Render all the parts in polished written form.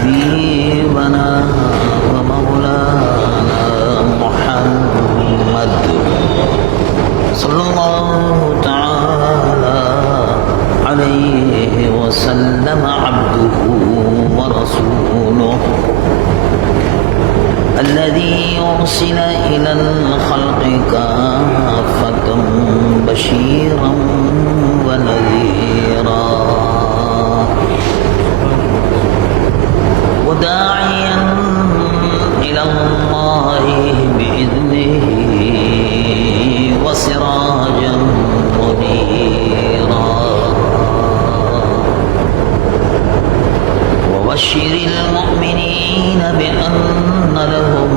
حبيبنا ومولانا محمد صلى الله تعالى عليه وسلم عبده ورسوله الذي أرسل إلى الخلق كافة بشيرا ونذيرا وداعيا إلى الله بإذنه وسراجا منيرا وبشر المؤمنين بأن لهم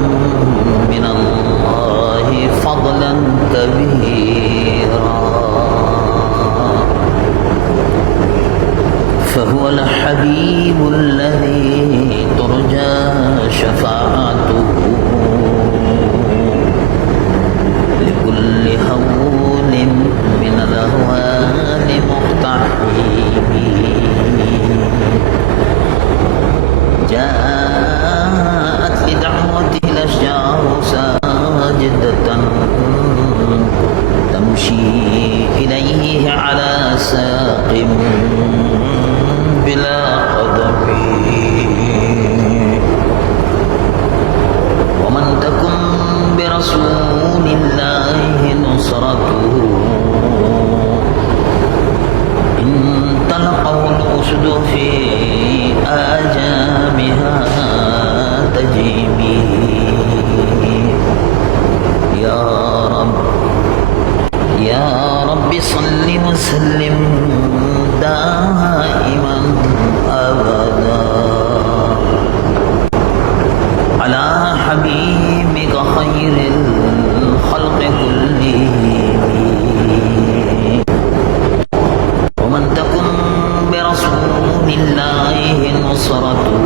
من الله فضلا كبيرا فهو الحبيب الذي ترجى شفاعته لكل هول من الأهوال مقتحم جاءت لدعوته الأشجار ساجدة تمشي إليه على ساق بلا قدم ومن تكن برسول الله نصرته إن تلقوا الأسد في آجامها تجيبي يا رب صل وسلم دائما أبدا على حبيبك خير الخلق كلهم ومن تكن برسول الله نصرته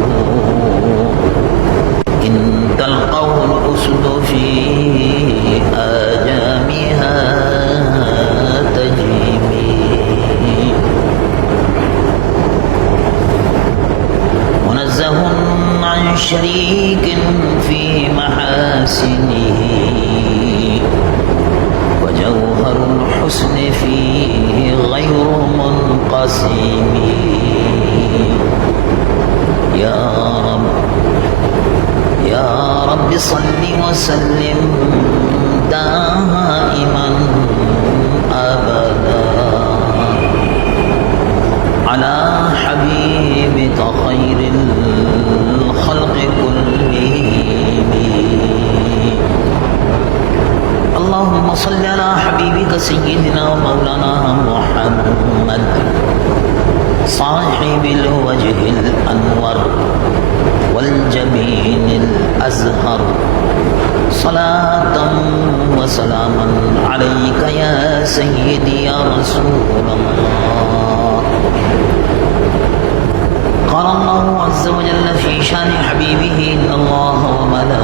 إن تلقوا الأسد في آجامها تجيبي منزه عن شريك في محاسنه وجوهر الحسن فيه غير منقسم يا رب صل وسلم دائما أبدا على حبيبك خير الخلق كلهم اللهم صل على حبيبك سيدنا ومولانا محمد صاحب الوجه الأنور والجبين الأزهر صلاة وسلاما عليك يا سيدي يا رسول الله قال الله عز وجل في شان حبيبه إن الله وملائكته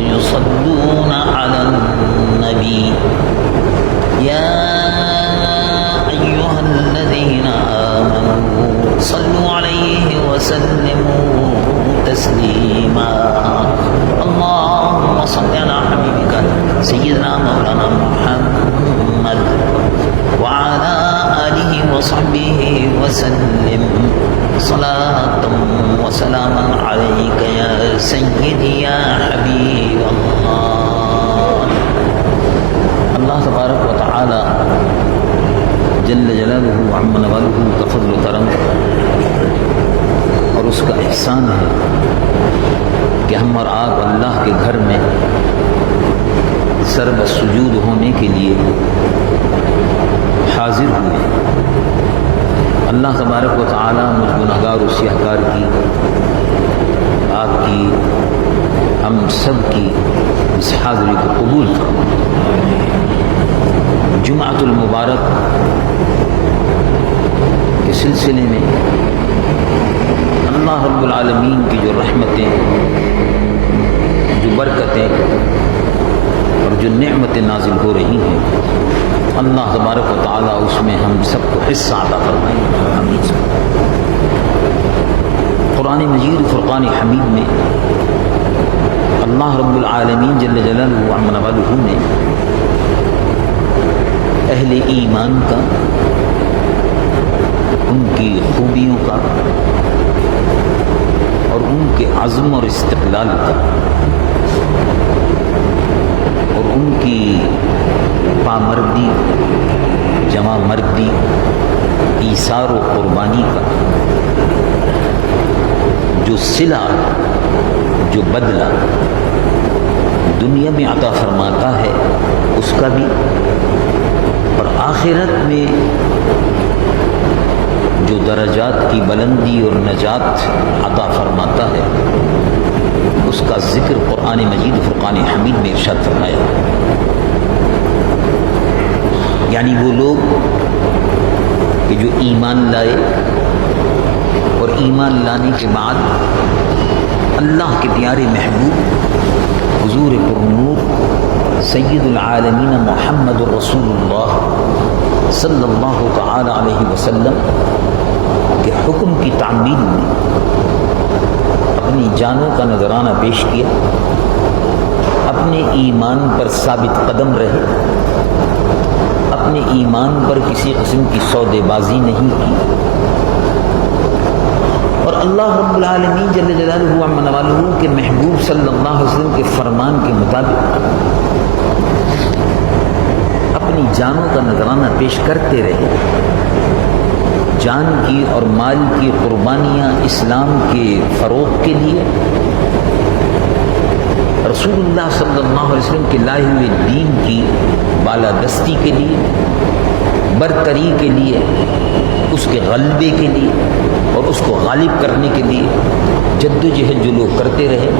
يصلون على النبي يا أيها الذين آمنوا صلوا عليه وسلموا تسليما اللهم صل على حبيبك سيدنا مولانا محمد وعلى آله وصحبه وسلم صلاة وسلاما عليك يا سيدي يا حبيب الله اللہ تبارک و تعالی جل جلالہ وعم نوالہ کا فضل و کرم اور اس کا احسان ہے کہ ہم اور آپ اللہ کے گھر میں سر بسجود ہونے کے لیے حاضر ہوئے. اللہ تبارک و تعالی مجھ گنہگار و سیاہکار کی آپ کی ہم سب کی اس حاضری کو قبول فرمائے. جمعۃ المبارک کے سلسلے میں اللہ رب العالمین کی جو رحمتیں، جو برکتیں اور جو نعمتیں نازل ہو رہی ہیں، اللہ تبارک و تعالیٰ اس میں ہم سب کو حصہ عطا فرمائے. آمین. قرآن مجید فرقان حمید میں اللہ رب العالمین جل جلالہ و عظم والہ نے اہل ایمان کا، ان کی خوبیوں کا اور ان کے عزم اور استقلال کا اور ان کی پامردی، جمع مردی، ایثار و قربانی کا جو صلہ، جو بدلہ دنیا میں عطا فرماتا ہے اس کا بھی، اور آخرت میں جو درجات کی بلندی اور نجات عطا فرماتا ہے اس کا ذکر قرآن مجید فرقان حمید میں ارشاد فرمایا۔ یعنی وہ لوگ کہ جو ایمان لائے اور ایمان لانے کے بعد اللہ کے پیارے محبوب حضور پرنور سید العالمین محمد الرسول اللہ صلی اللہ تعالی علیہ وسلم کے حکم کی تعمیل میں اپنی جانوں کا نذرانہ پیش کیا، اپنے ایمان پر ثابت قدم رہے، اپنے ایمان پر کسی قسم کی سودے بازی نہیں کی، اور اللہ رب العالمین جل جلالہ و عظم والہ کے محبوب صلی اللہ علیہ وسلم کے فرمان کے مطابق اپنی جانوں کا نذرانہ پیش کرتے رہے۔ جان کی اور مال کی قربانیاں اسلام کے فروغ کے لیے، رسول اللہ صلی اللہ علیہ وسلم کے لائے ہوئے دین کی بالادستی کے لیے، برتری کے لیے، اس کے غلبے کے لیے اور اس کو غالب کرنے کے لیے جد و جہد جو لوگ کرتے رہے،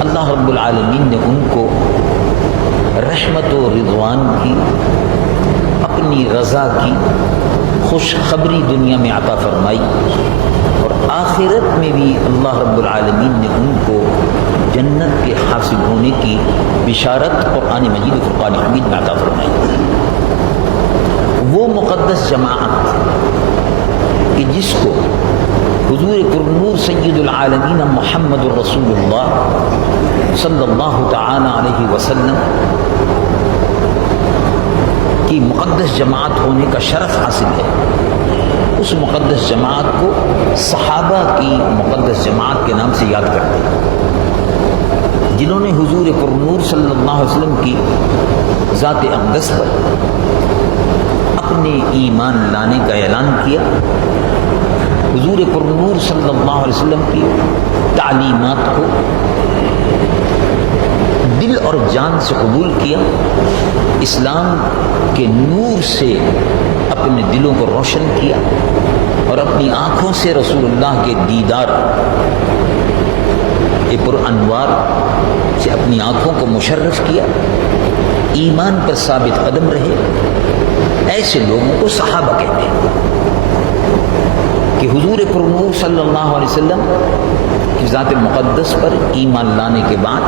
اللہ رب العالمین نے ان کو رحمت و رضوان کی، اپنی رضا کی خوشخبری دنیا میں عطا فرمائی، اور آخرت میں بھی اللہ رب العالمین نے ان کو جنت کے حاصل ہونے کی بشارت قرآن مجید فرقان حمید میں عطا فرمائی۔ وہ مقدس جماعت کہ جس کو حضور پرنور سید العالمین محمد الرسول اللہ صلی اللہ تعالی علیہ وسلم کی مقدس جماعت ہونے کا شرف حاصل ہے، اس مقدس جماعت کو صحابہ کی مقدس جماعت کے نام سے یاد کرتے ہیں، جنہوں نے حضور پرنور صلی اللہ علیہ وسلم کی ذات اقدس پر اپنے ایمان لانے کا اعلان کیا، حضور پرنور صلی اللہ علیہ وسلم کی تعلیمات کو دل اور جان سے قبول کیا، اسلام کے نور سے اپنے دلوں کو روشن کیا، اور اپنی آنکھوں سے رسول اللہ کے دیدار پر انوار سے اپنی آنکھوں کو مشرف کیا، ایمان پر ثابت قدم رہے۔ ایسے لوگوں کو صحابہ کہتے ہیں کہ حضور پرنور صلی اللہ علیہ وسلم کی ذات مقدس پر ایمان لانے کے بعد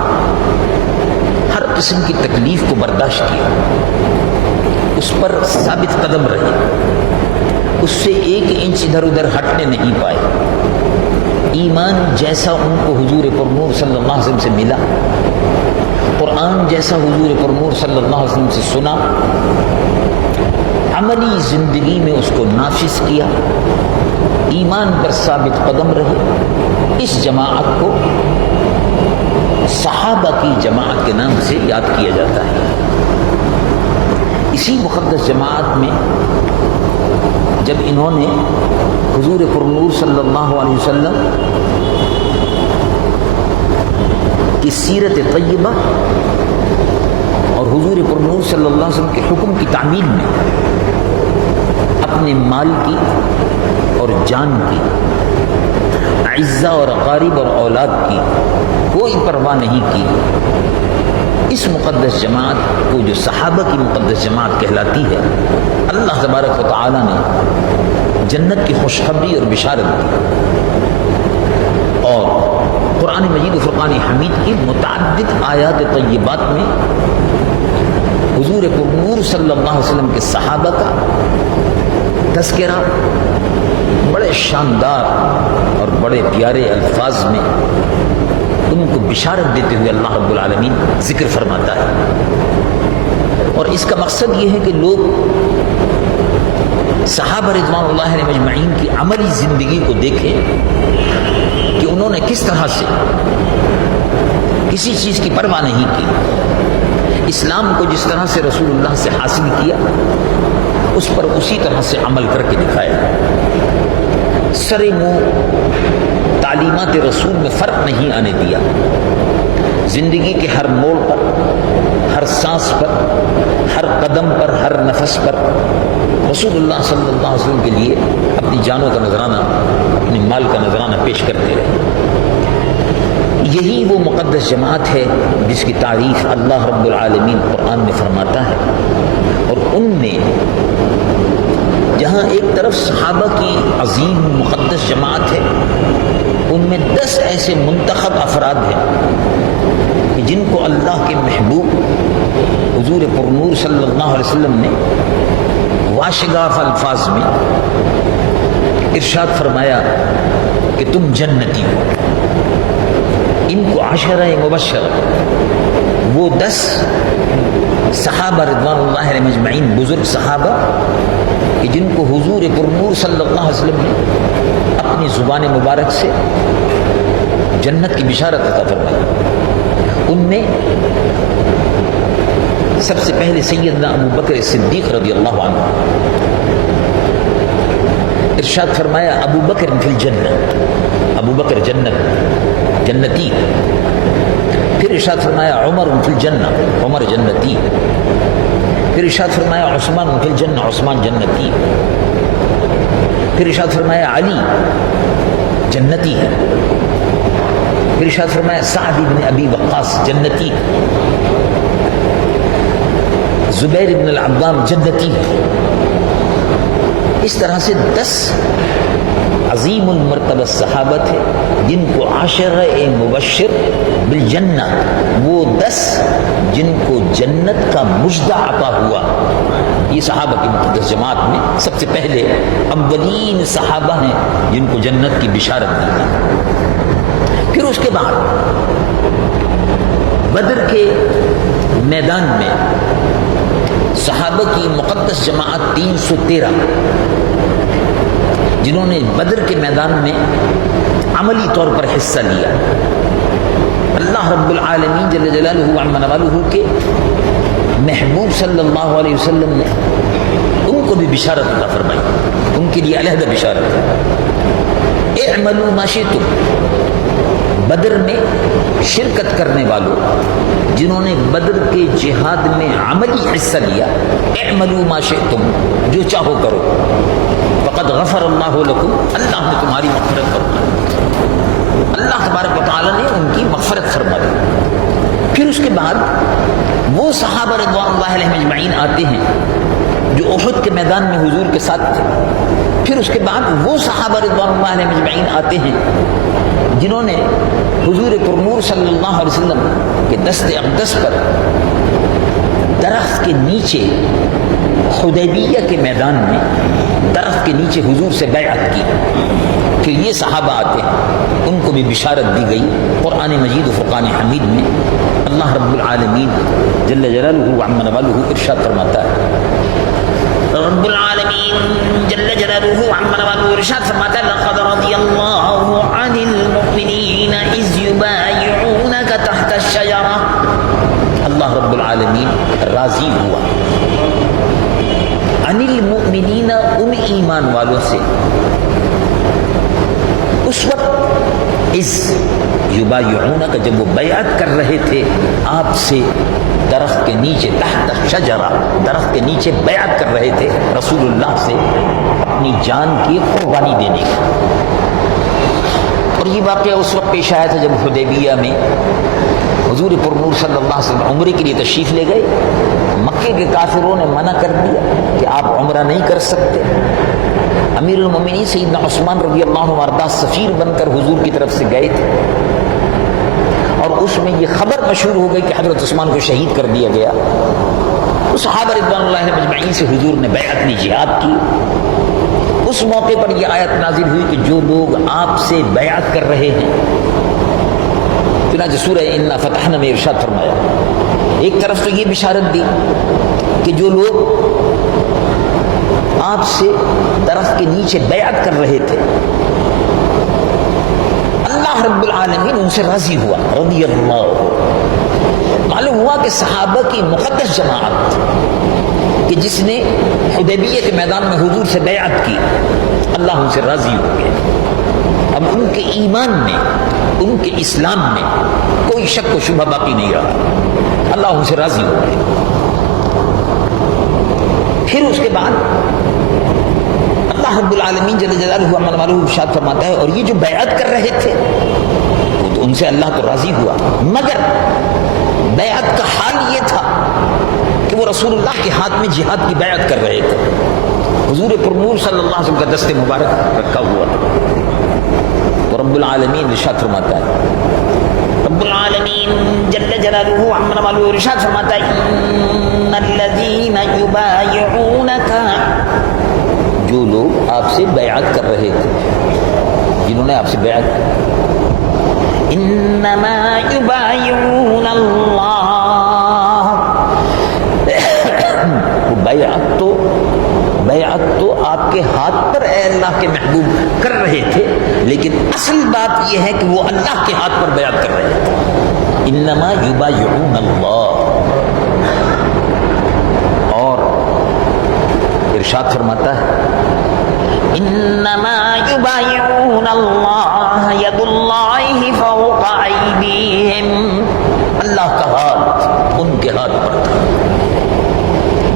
ہر قسم کی تکلیف کو برداشت کیا، اس پر ثابت قدم رہے، اس سے ایک انچ ادھر ادھر ہٹنے نہیں پائے۔ ایمان جیسا ان کو حضور پرنور صلی اللہ علیہ وسلم سے ملا، قرآن جیسا حضور پرنور صلی اللہ علیہ وسلم سے سنا، عملی زندگی میں اس کو نافذ کیا، ایمان پر ثابت قدم رہے، اس جماعت کو صحابہ کی جماعت کے نام سے یاد کیا جاتا ہے۔ اسی مقدس جماعت میں جب انہوں نے حضور پرنور صلی اللہ علیہ وسلم کی سیرت طیبہ اور حضور پرنور صلی اللہ علیہ وسلم کے حکم کی تعمیل میں اپنے مال کی اور جان کی، اعزاء اور اقارب اور اولاد کی کوئی پرواہ نہیں کی، اس مقدس جماعت کو جو صحابہ کی مقدس جماعت کہلاتی ہے، اللہ تبارک و تعالی نے جنت کی خوشخبری اور بشارت دی، اور قرآن مجید و فرقان حمید کی متعدد آیات طیبات میں حضور پرنور صلی اللہ علیہ وسلم کے صحابہ کا تذکرہ بڑے شاندار اور بڑے پیارے الفاظ میں ان کو بشارت دیتے ہوئے اللہ رب العالمین ذکر فرماتا ہے. اور اس کا مقصد یہ ہے کہ لوگ صحابہ رضوان اللہ علیہم اجمعین کی عملی زندگی کو دیکھیں کہ انہوں نے کس طرح سے کسی چیز کی پرواہ نہیں کی، اسلام کو جس طرح سے رسول اللہ سے حاصل کیا اس پر اسی طرح سے عمل کر کے دکھایا. سر منہ تعلیمات رسول میں فرق نہیں آنے دیا. زندگی کے ہر موڑ پر، ہر سانس پر، ہر قدم پر، ہر نفس پر رسول اللہ صلی اللہ علیہ وسلم کے لیے اپنی جانوں کا نذرانہ، اپنی مال کا نذرانہ پیش کرتے رہے. یہی وہ مقدس جماعت ہے جس کی تعریف اللہ رب العالمین قرآن میں فرماتا ہے. اور ان میں جہاں ایک طرف صحابہ کی عظیم مقدس جماعت ہے، ان میں 10 ایسے منتخب افراد ہیں کہ جن کو اللہ کے محبوب حضور پرنور صلی اللہ علیہ وسلم نے واشگاف الفاظ میں ارشاد فرمایا کہ تم جنتی ہو. ان کو عشرہ مبشرہ، وہ 10 صحابہ رضوان اللہ علیہم اجمعین بزرگ صحابہ کہ جن کو حضور پرنور صلی اللہ علیہ وسلم نے اپنی زبان مبارک سے جنت کی بشارت عطا فرمائی. ان میں سب سے پہلے سیدنا ابو بکر صدیق رضی اللہ عنہ، ارشاد فرمایا ابو بکر فی الجنہ، ابو بکر جنتی. پھر ارشاد فرمایا عمر فی الجنہ، عمر جنتی. پھر ارشاد فرمایا عثمان فی الجنہ، عثمان جنتی. پھر ارشاد فرمایا علی جنتی ہے. پھر ارشاد فرمایا سعد بن ابی وقاص جنتی، زبیر بن العوام جنتی ہے. اس طرح سے 10 عظیم المرتبہ صحابہ تھے جن کو عشرہ مبشر بالجنہ، وہ 10 جن کو جنت کا مژدہ عطا ہوا. یہ صحابہ کی مقدس جماعت میں سب سے پہلے اولین صحابہ ہیں جن کو جنت کی بشارت دی گئی. پھر اس کے بعد بدر کے میدان میں صحابہ کی مقدس جماعت 313 جنہوں نے بدر کے میدان میں عملی طور پر حصہ لیا. اللہ رب العالمین جل جلالہ وعظم نوالہ کے محبوب صلی اللہ علیہ وسلم نے ان کو بھی بشارت عطا فرمائی، ان کے لیے علیحدہ بشارت ہے. اعملوا ما شئتم، بدر میں شرکت کرنے والوں جنہوں نے بدر کے جہاد میں عملی حصہ لیا، اعملوا ما شئتم، جو چاہو کرو، فقد غفر اللہ لکم، اللہ نے تمہاری مغفرت فرمائی. اللہ تبارک و تعالی نے ان کی مغفرت فرما دی. پھر اس کے بعد وہ صحابہ رضوان اللہ علیہم اجمعین آتے ہیں جو احد کے میدان میں حضور کے ساتھ تھے. پھر اس کے بعد وہ صحابہ رضوان اللہ علیہم اجمعین آتے ہیں جنہوں نے حضور پرنور صلی اللہ علیہ وسلم کے دست اقدس پر درخت کے نیچے حدیبیہ کے میدان میں درخت کے نیچے حضور سے بیعت کی. پھر یہ صحابہ آتے ہیں، ان کو بھی بشارت دی گئی. قرآن مجید و فرقان حمید میں اللہ رب العالمین جل جلالہ وعظم نوالہ ارشاد فرماتا ہے، رب العالمین جل جلالہ وعظم نوالہ ارشاد فرماتا ہے لقد رضی اللہ عن المؤمنین اذ یبایعونک تحت الشجرہ. اللہ رب العالمین راضی ہوا عن المؤمنین، ان ایمان والوں سے، اس وقت اذ یبایعونک، جب وہ بیعت کر رہے تھے آپ سے درخت کے نیچے، تحت شجرہ، درخت کے نیچے بیعت کر رہے تھے رسول اللہ سے اپنی جان کی قربانی دینے کا. اور یہ واقعہ اس وقت پیش آیا تھا جب حدیبیہ میں حضور پرنور صلی اللہ علیہ وسلم عمرے کے لیے تشریف لے گئے. مکے کے کافروں نے منع کر دیا کہ آپ عمرہ نہیں کر سکتے. امیر المومنین سیدنا عثمان رضی اللہ عنہ وارضاہ سفیر بن کر حضور کی طرف سے گئے تھے، اور اس میں یہ خبر مشہور ہو گئی کہ حضرت عثمان کو شہید کر دیا گیا. تو صحابہ رضوان اللہ علیہم اجمعین سے حضور نے بیعت لی، جہاد کی. اس موقع پر یہ آیت نازل ہوئی کہ جو لوگ آپ سے بیعت کر رہے ہیں، چنانچہ سورہ انا فتحنا میں ارشاد فرمایا، ایک طرف تو یہ بشارت دی کہ جو لوگ آپ سے درخت کے نیچے بیعت کر رہے تھے، اللہ رب العالمین ان سے راضی ہوا، رضی اللہ۔ معلوم ہوا کہ صحابہ کی مقدس جماعت کہ جس نے حدیبیہ کے میدان میں حضور سے بیعت کی، اللہ ان سے راضی ہو گیا۔ اب ان کے ایمان میں، ان کے اسلام میں کوئی شک و شبہ باقی نہیں رہا، اللہ ان سے راضی ہو گیا۔ پھر اس کے بعد اللہ رب العالمین جل جلالہ عمن والہ ارشاد فرماتا ہے، اور یہ جو بیعت کر رہے تھے ان سے اللہ تو راضی ہوا، مگر بیعت کا حال یہ تھا کہ وہ رسول اللہ کے ہاتھ میں جہاد کی بیعت کر رہے تھے، حضور پرنور صلی اللہ علیہ وسلم کا دست مبارک رکھا ہوا تھا۔ تو رب العالمین ارشاد فرماتا ہے، رب العالمین جل جلالہ عمن والہ ارشاد فرماتا ہے، ان الذین یبایعونک، جو لوگ آپ سے بیعت کر رہے تھے، جنہوں نے آپ سے بیعت کی، انما یبایعون اللہ، بیعت تو آپ کے ہاتھ پر اے اللہ کے محبوب کر رہے تھے، لیکن اصل بات یہ ہے کہ وہ اللہ کے ہاتھ پر بیعت کر رہے تھے۔ انما یبایعون اللہ، اور ارشاد فرماتا ہے، انما یبایعون اللہ ید اللہ فوق ایدیہم، اللہ کا ہاتھ ان کے ہاتھ پر تھا۔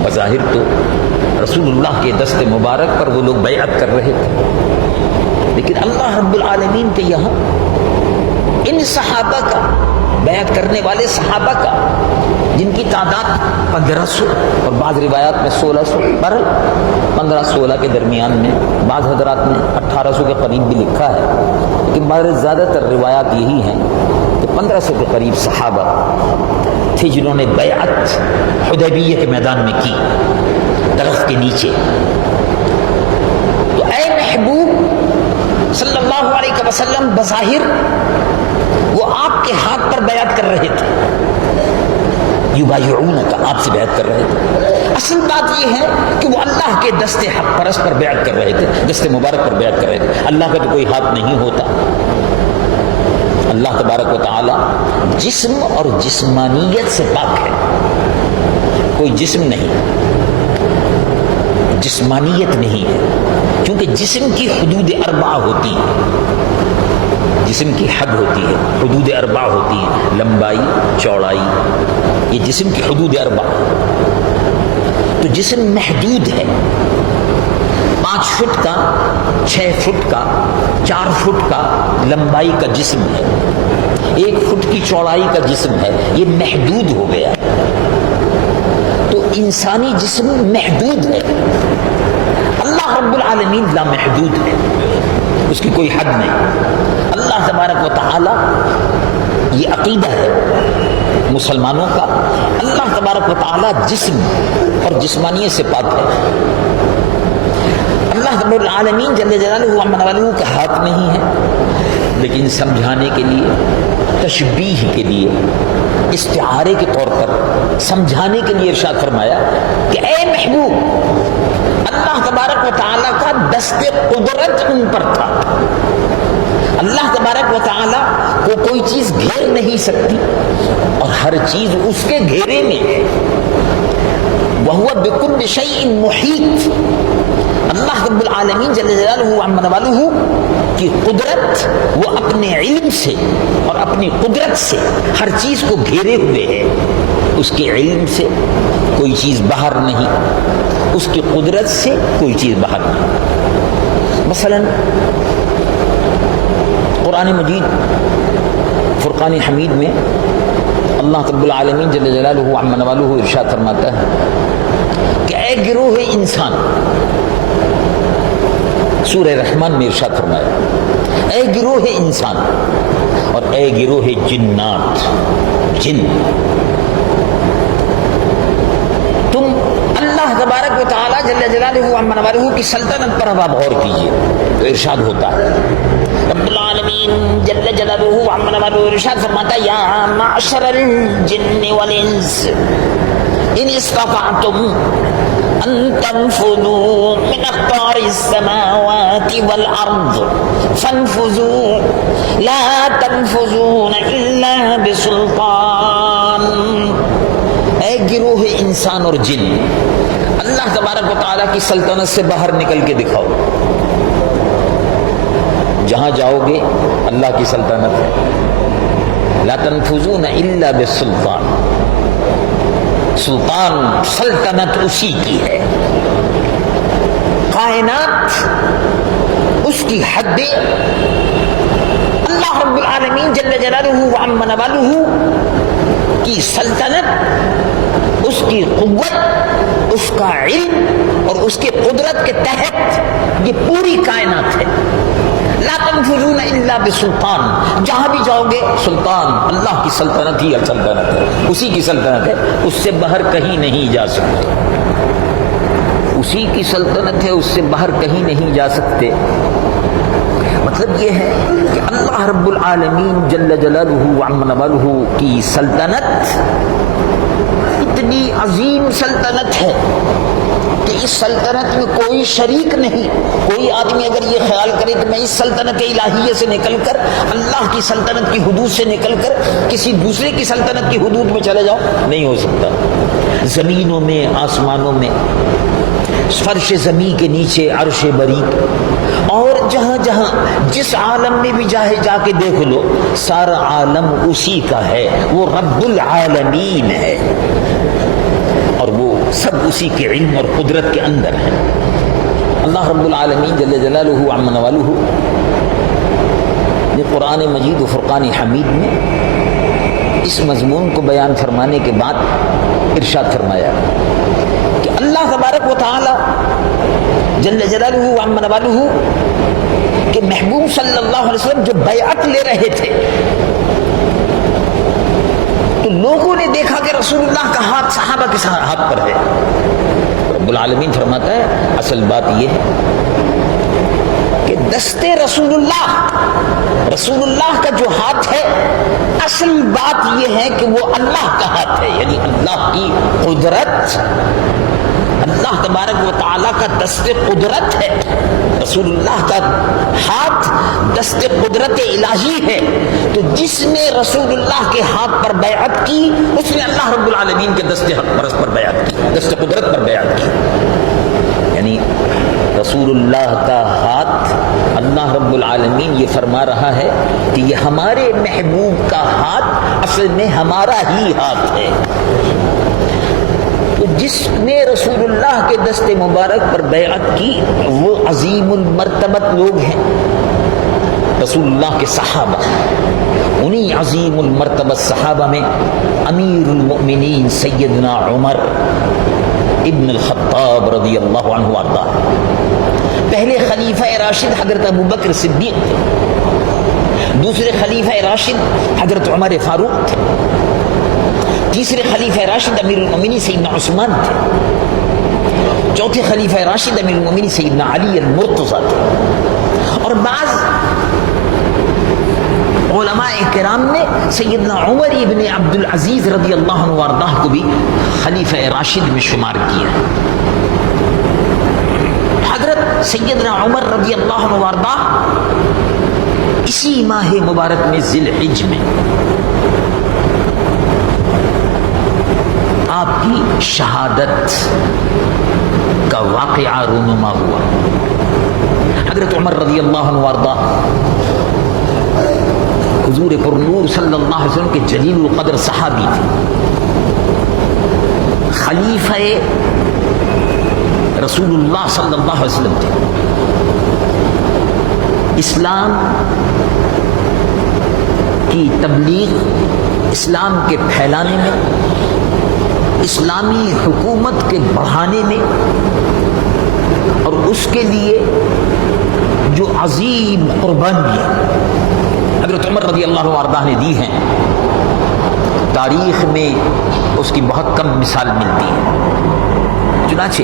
بظاہر تو رسول اللہ کے دست مبارک پر وہ لوگ بیعت کر رہے تھے، لیکن اللہ رب العالمین کے یہاں ان صحابہ کا، بیعت کرنے والے صحابہ کا، جن کی تعداد 1500 اور بعض روایات میں 1600، بہرحال 1500-16 کے درمیان میں، بعض حضرات نے 1800 کے قریب بھی لکھا ہے، لیکن بہرحال زیادہ تر روایات یہی ہیں کہ 1500 کے قریب صحابہ تھے جنہوں نے بیعت حدیبیہ کے میدان میں کی، درخت کے نیچے۔ تو اے محبوب صلی اللہ علیہ وسلم، بظاہر وہ آپ کے ہاتھ پر بیعت کر رہے تھے، یبایعونک، آپ سے بیعت کر رہے تھے۔ اصل بات یہ ہے کہ وہ اللہ کے دست حق پرست پر بیعت کر رہے تھے، دست مبارک پر بیعت کر رہے تھے۔ اللہ کا تو کوئی ہاتھ نہیں ہوتا، اللہ تبارک و تعالی جسم اور جسمانیت سے پاک ہے، کوئی جسم نہیں، جسمانیت نہیں ہے، کیونکہ جسم کی حدود اربع ہوتی ہیں، جسم کی حد ہوتی ہے، حدود اربع ہوتی ہیں، لمبائی، چوڑائی، یہ جسم کی حدود اربع۔ تو جسم محدود ہے، 5 فٹ کا، 6 فٹ کا، 4 فٹ کا لمبائی کا جسم ہے، 1 فٹ کی چوڑائی کا جسم ہے، یہ محدود ہو گیا۔ تو انسانی جسم محدود ہے، اللہ رب العالمین لامحدود ہے، اس کی کوئی حد نہیں۔ اللہ تبارک و تعالی، یہ عقیدہ ہے مسلمانوں کا، اللہ تبارک و تعالی جسم اور جسمانیت سے پاک ہے۔ اللہ رب العالمین جل جلالہ عمن والہ کا ہاتھ نہیں ہے، لیکن سمجھانے کے لیے، تشبیہ کے لیے، استعارے کے طور پر سمجھانے کے لیے ارشاد فرمایا کہ اے محبوب، اللہ تبارک و تعالیٰ کا دست قدرت ان پر تھا۔ اللہ تبارک و تعالیٰ کو کوئی چیز گھیر نہیں سکتی، اور ہر چیز اس کے گھیرے میں ہے۔ وَهُوَ بِكُلِّ شَيْءٍ مُحِيطٌ، اللہ رب العالمین جل جلالہ عمن والہ کی قدرت، وہ اپنے علم سے اور اپنی قدرت سے ہر چیز کو گھیرے ہوئے ہے۔ اس کے علم سے کوئی چیز باہر نہیں، اس کی قدرت سے کوئی چیز باہر نہیں۔ مثلا قرآن مجید فرقان حمید میں اللہ رب العالمین جل جلالہ عمن والہ ارشاد فرماتا ہے کہ اے گروہ انسان، سورہ رحمان میں ارشاد فرمایا اے گروہ انسان اور اے گروہ جنات، جن، تم اللہ تبارک و و تعالیٰ جل جلالہ و عز وجل کی سلطنت پر اب آپ غور کیجیے تو ارشاد ہوتا ہے، رب العالمین جل جلالہ و عز وجل ارشاد فرماتا ہے، یا معشر الجن والانس ان استطعتم ان تنفذوا من اقطار السماوات والارض فانفذوا لا تنفذون الا بسلطان۔ اے گروہ انسان اور جن، اللہ تبارک و تعالیٰ کی سلطنت سے باہر نکل کے دکھاؤ، جہاں جاؤ گے اللہ کی سلطنت ہے، لا تنفذون الا بالسلطان، سلطان سلطنت اسی کی ہے، کائنات اس کی حدیں، اللہ رب العالمین جل جلالہ و عز وجل کی سلطنت، اس کی قوت، اس کا علم اور اس کے قدرت کے تحت یہ پوری کائنات ہے۔ لا تنفذون الا بسلطان، جہاں بھی جاؤ گے سلطان، اللہ کی سلطنت ہی سلطنت ہے، اسی کی سلطنت ہے، اس سے باہر کہیں نہیں جا سکتے، اسی کی سلطنت ہے، اس سے باہر کہیں نہیں جا سکتے۔ مطلب یہ ہے کہ اللہ رب العالمین جل جلالہ و عز وجل کی سلطنت اتنی عظیم سلطنت ہے کہ اس سلطنت میں کوئی شریک نہیں۔ کوئی آدمی اگر یہ خیال کرے کہ میں اس سلطنت الہیہ سے نکل کر، اللہ کی سلطنت کی حدود سے نکل کر کسی دوسرے کی سلطنت کی حدود میں چلے جاؤ، نہیں ہو سکتا۔ زمینوں میں، آسمانوں میں، فرش زمین کے نیچے عرش بری، اور جہاں جہاں جس عالم میں بھی جا کے دیکھ لو، سارا عالم اسی کا ہے، وہ رب العالمین ہے، اور وہ سب اسی کے علم اور قدرت کے اندر ہے۔ اللہ رب العالمین جل جلالہ و عز وجل نے قرآن مجید و فرقان حمید میں اس مضمون کو بیان فرمانے کے بعد ارشاد فرمایا کہ اللہ تبارک و تعالی جل جلالہ و عز وجل کہ محبوب صلی اللہ علیہ وسلم جو بیعت لے رہے تھے تو لوگوں نے دیکھا کہ رسول اللہ کا ہاتھ صحابہ کے ہاتھ پر ہے۔ رب العالمین فرماتا ہے اصل بات یہ ہے کہ دست رسول اللہ کا جو ہاتھ ہے، اصل بات یہ ہے کہ وہ اللہ کا ہاتھ ہے، یعنی اللہ کی قدرت، اللہ تبارک و تعالیٰ کا دست قدرت ہے، رسول اللہ کا ہاتھ دست قدرت الہی ہے۔ تو جس نے رسول اللہ کے ہاتھ پر بیعت کی، اس نے اللہ رب العالمین کے دست پرست پر بیعت کی، دست قدرت پر بیعت کی، یعنی رسول اللہ کا ہاتھ، اللہ رب العالمین یہ فرما رہا ہے کہ یہ ہمارے محبوب کا ہاتھ اصل میں ہمارا ہی ہاتھ ہے۔ تو جس نے رسول اللہ کے دست مبارک پر بیعت کی وہ عظیم المرتبت لوگ ہیں، رسول اللہ کے صحابہ، انہی عظیم المرتبت صحابہ میں امیر المؤمنین سیدنا عمر ابن الخطاب رضی اللہ عنہ وارضہ، پہلے خلیفہ راشد حضرت ابوبکر صدیق تھے، دوسرے خلیفہ راشد حضرت عمر فاروق تھے، تیسرے خلیفہ راشد امیر المؤمنین سیدنا عثمان تھے، چوتھے خلیفہ راشد امیر المؤمنین سیدنا علی المرتضی تھے، اور بعض علماء کرام نے سیدنا عمر ابن عبد العزیز رضی اللہ عنہ وارضہ کو بھی خلیفہ راشد میں شمار کیا۔ حضرت سیدنا عمر رضی اللہ عنہ وارضہ اسی ماہ مبارک میں ذی الحج میں آپ کی شہادت کا واقعہ رونما ہوا۔ حضرت عمر رضی اللہ عنہ وارضہ حضور پر نور صلی اللہ علیہ وسلم کے جلیل القدر صحابی تھے، خلیفہ رسول اللہ صلی اللہ علیہ وسلم تھے، اسلام کی تبلیغ، اسلام کے پھیلانے میں، اسلامی حکومت کے بڑھانے میں، اور اس کے لیے جو عظیم قربانیاں حضرت عمر رضی اللہ عنہ نے دی ہیں، تاریخ میں اس کی بہت کم مثال ملتی ہے۔ چنانچہ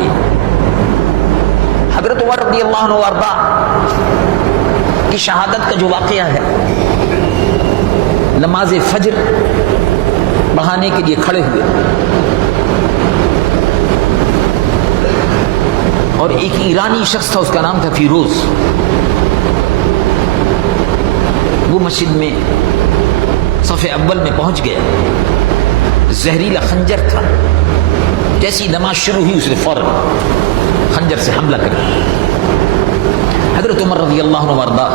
حضرت عمر رضی اللہ عنہ وارضا کی شہادت کا جو واقعہ ہے، نماز فجر پڑھانے کے لیے کھڑے ہوئے اور ایک ایرانی شخص تھا، اس کا نام تھا فیروز، وہ مسجد میں صف اول میں پہنچ گیا، زہریلا خنجر تھا، جیسی نماز شروع ہوئی اس نے فوراً خنجر سے حملہ کر دیا۔ حضرت عمر رضی اللہ عنہ وارضا،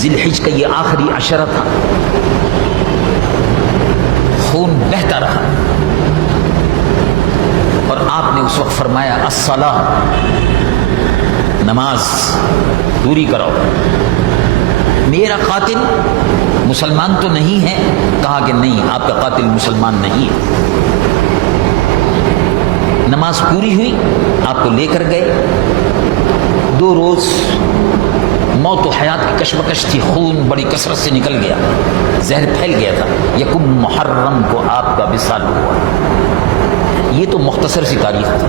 ذی الحج کا یہ آخری عشرہ تھا، خون بہتا رہا، اور آپ نے اس وقت فرمایا الصلاۃ، نماز پوری کرو، میرا قاتل مسلمان تو نہیں ہے؟ کہا کہ نہیں، آپ کا قاتل مسلمان نہیں ہے۔ نماز پوری ہوئی، آپ کو لے کر گئے، 2 روز موت و حیات کی کشمکش تھی، خون بڑی کثرت سے نکل گیا، زہر پھیل گیا تھا۔ یکم محرم کو آپ کا وصال ہوا۔ یہ تو مختصر سی تاریخ تھی۔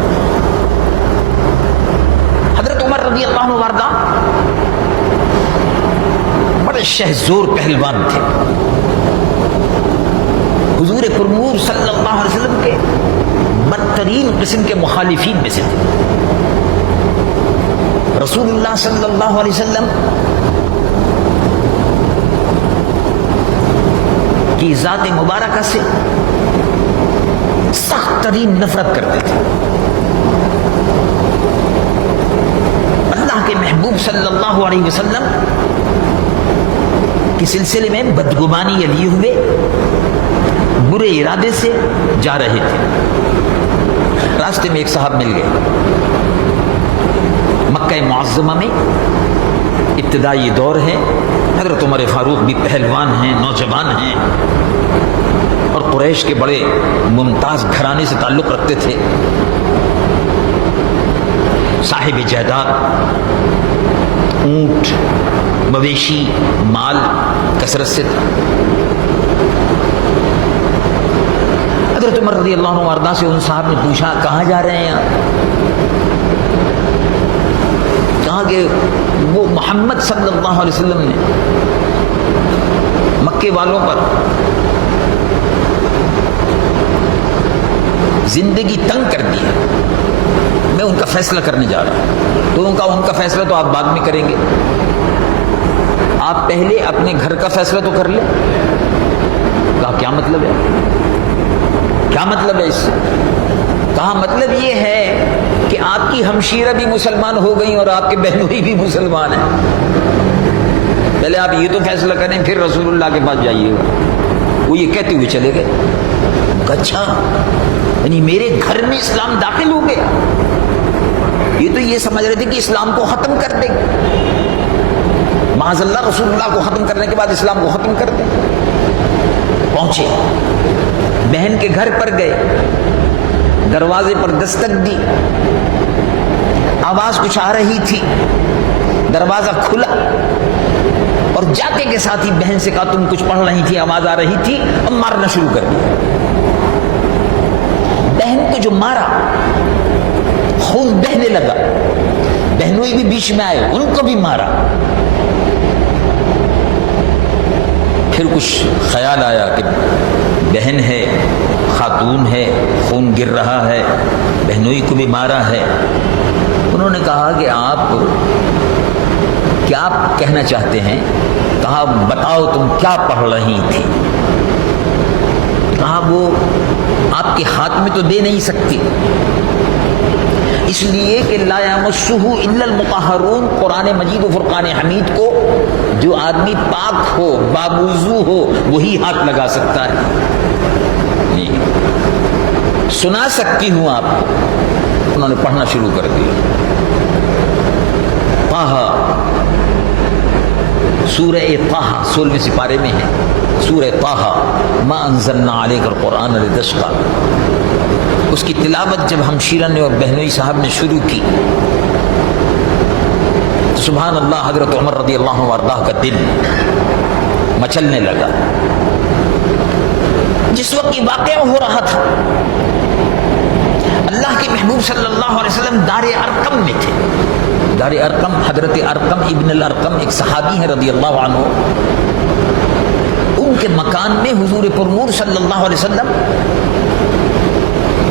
حضرت عمر رضی اللہ عنہ وارضا بڑے شہزور پہلوان تھے، حضور پرنور صلی اللہ علیہ وسلم کے بدترین قسم کے مخالفین میں سے تھے۔ رسول اللہ صلی اللہ علیہ وسلم کی ذات مبارکہ سے سخت ترین نفرت کرتے تھے۔ اللہ کے محبوب صلی اللہ علیہ وسلم کے سلسلے میں بدگمانی لیے ہوئے برے ارادے سے جا رہے تھے۔ راستے میں ایک صاحب مل گئے، مکہ معظمہ میں ابتدائی دور ہے، حضرت عمر فاروق بھی پہلوان ہیں، نوجوان ہیں، اور قریش کے بڑے ممتاز گھرانے سے تعلق رکھتے تھے، صاحب جائیداد، اونٹ، مویشی، مال کثرت سے تھا۔ حضرت عمر رضی اللہ عنہ وارضا سے ان صاحب نے پوچھا کہاں جا رہے ہیں آپ؟ کہا کہ وہ محمد صلی اللہ علیہ وسلم نے مکے والوں پر زندگی تنگ کر دی ہے، میں ان کا فیصلہ کرنے جا رہا ہوں۔ تو ان کا فیصلہ تو آپ بعد میں کریں گے، آپ پہلے اپنے گھر کا فیصلہ تو کر لیں۔ کہا کیا مطلب ہے؟ کیا مطلب ہے اس سے؟ کہا مطلب یہ ہے کہ آپ کی ہمشیرہ بھی مسلمان ہو گئی اور آپ کے بہنوئی بھی مسلمان ہیں، پہلے آپ یہ تو فیصلہ کریں پھر رسول اللہ کے پاس جائیے گا۔ وہ یہ کہتے ہوئے چلے گئے۔ اچھا، یعنی میرے گھر میں اسلام داخل ہو گیا؟ یہ تو یہ سمجھ رہے تھے کہ اسلام کو ختم کر دیں گے، معاذ اللہ رسول اللہ کو ختم کرنے کے بعد اسلام کو ختم کر دیں۔ پہنچے، بہن کے گھر پر گئے، دروازے پر دستک دی، آواز کچھ آ رہی تھی، دروازہ کھلا اور جاتے کے ساتھ ہی بہن سے کہا تم کچھ پڑھ رہی تھی، آواز آ رہی تھی، اور مارنا شروع کر دیا۔ بہن کو جو مارا، خون بہنے لگا، بہنوئی بھی بیچ میں آئے، ان کو بھی مارا۔ پھر کچھ خیال آیا کہ بہن ہے، خاتون ہے، خون گر رہا ہے، بہنوئی کو بھی مارا ہے۔ انہوں نے کہا کہ آپ کیا کہنا چاہتے ہیں؟ کہا بتاؤ تم کیا پڑھ رہی تھی؟ کہا وہ آپ کے ہاتھ میں تو دے نہیں سکتی، اس لیے کہ لا یمسہ الا المطہرون، قرآن مجید و فرقان حمید کو جو آدمی پاک ہو، بابوضو ہو، وہی ہاتھ لگا سکتا ہے۔ سنا سکتی ہوں آپ کو۔ انہوں نے پڑھنا شروع کر دیا۔ طٰہٰ، سورہ طٰہٰ 16ویں سپارے میں ہے، سورہ طٰہٰ، ما انزلنا علیک القرآن لتشقیٰ۔ اس کی تلاوت جب ہمشیرہ نے اور بہنوئی صاحب نے شروع کی، سبحان اللہ، حضرت عمر رضی اللہ عنہ وارضاہ کا دل مچلنے لگا۔ جس وقت یہ واقعہ ہو رہا تھا، اللہ کے محبوب صلی اللہ علیہ وسلم دار ارقم میں تھے. دار ارقم حضرت ارقم ابن الارقم ایک صحابی ہیں رضی اللہ عنہ. ان کے مکان میں حضور پر نور صلی اللہ علیہ وسلم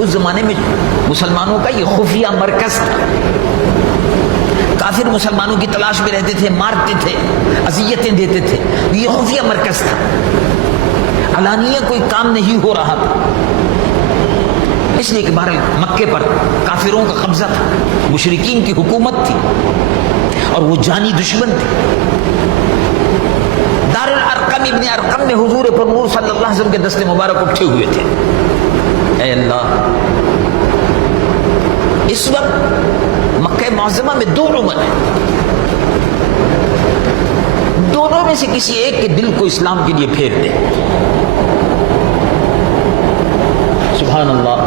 اس زمانے میں مسلمانوں کا یہ خفیہ مرکز تھا. کافر مسلمانوں کی تلاش میں رہتے تھے، مارتے تھے، اذیتیں دیتے تھے. یہ خفیہ مرکز تھا، علانیہ کوئی کام نہیں ہو رہا تھا. اس لیے کہ بہرحال مکے پر کافروں کا قبضہ تھا، مشرکین کی حکومت تھی اور وہ جانی دشمن تھے. دار الارقم ابن ارقم میں حضور پر نور صلی اللہ علیہ وسلم کے دست مبارک اٹھے ہوئے تھے. اے اللہ، اس وقت مکہ معظمہ میں دو عمر ہیں، دونوں میں سے کسی ایک کے دل کو اسلام کے لیے پھیر دے. سبحان اللہ.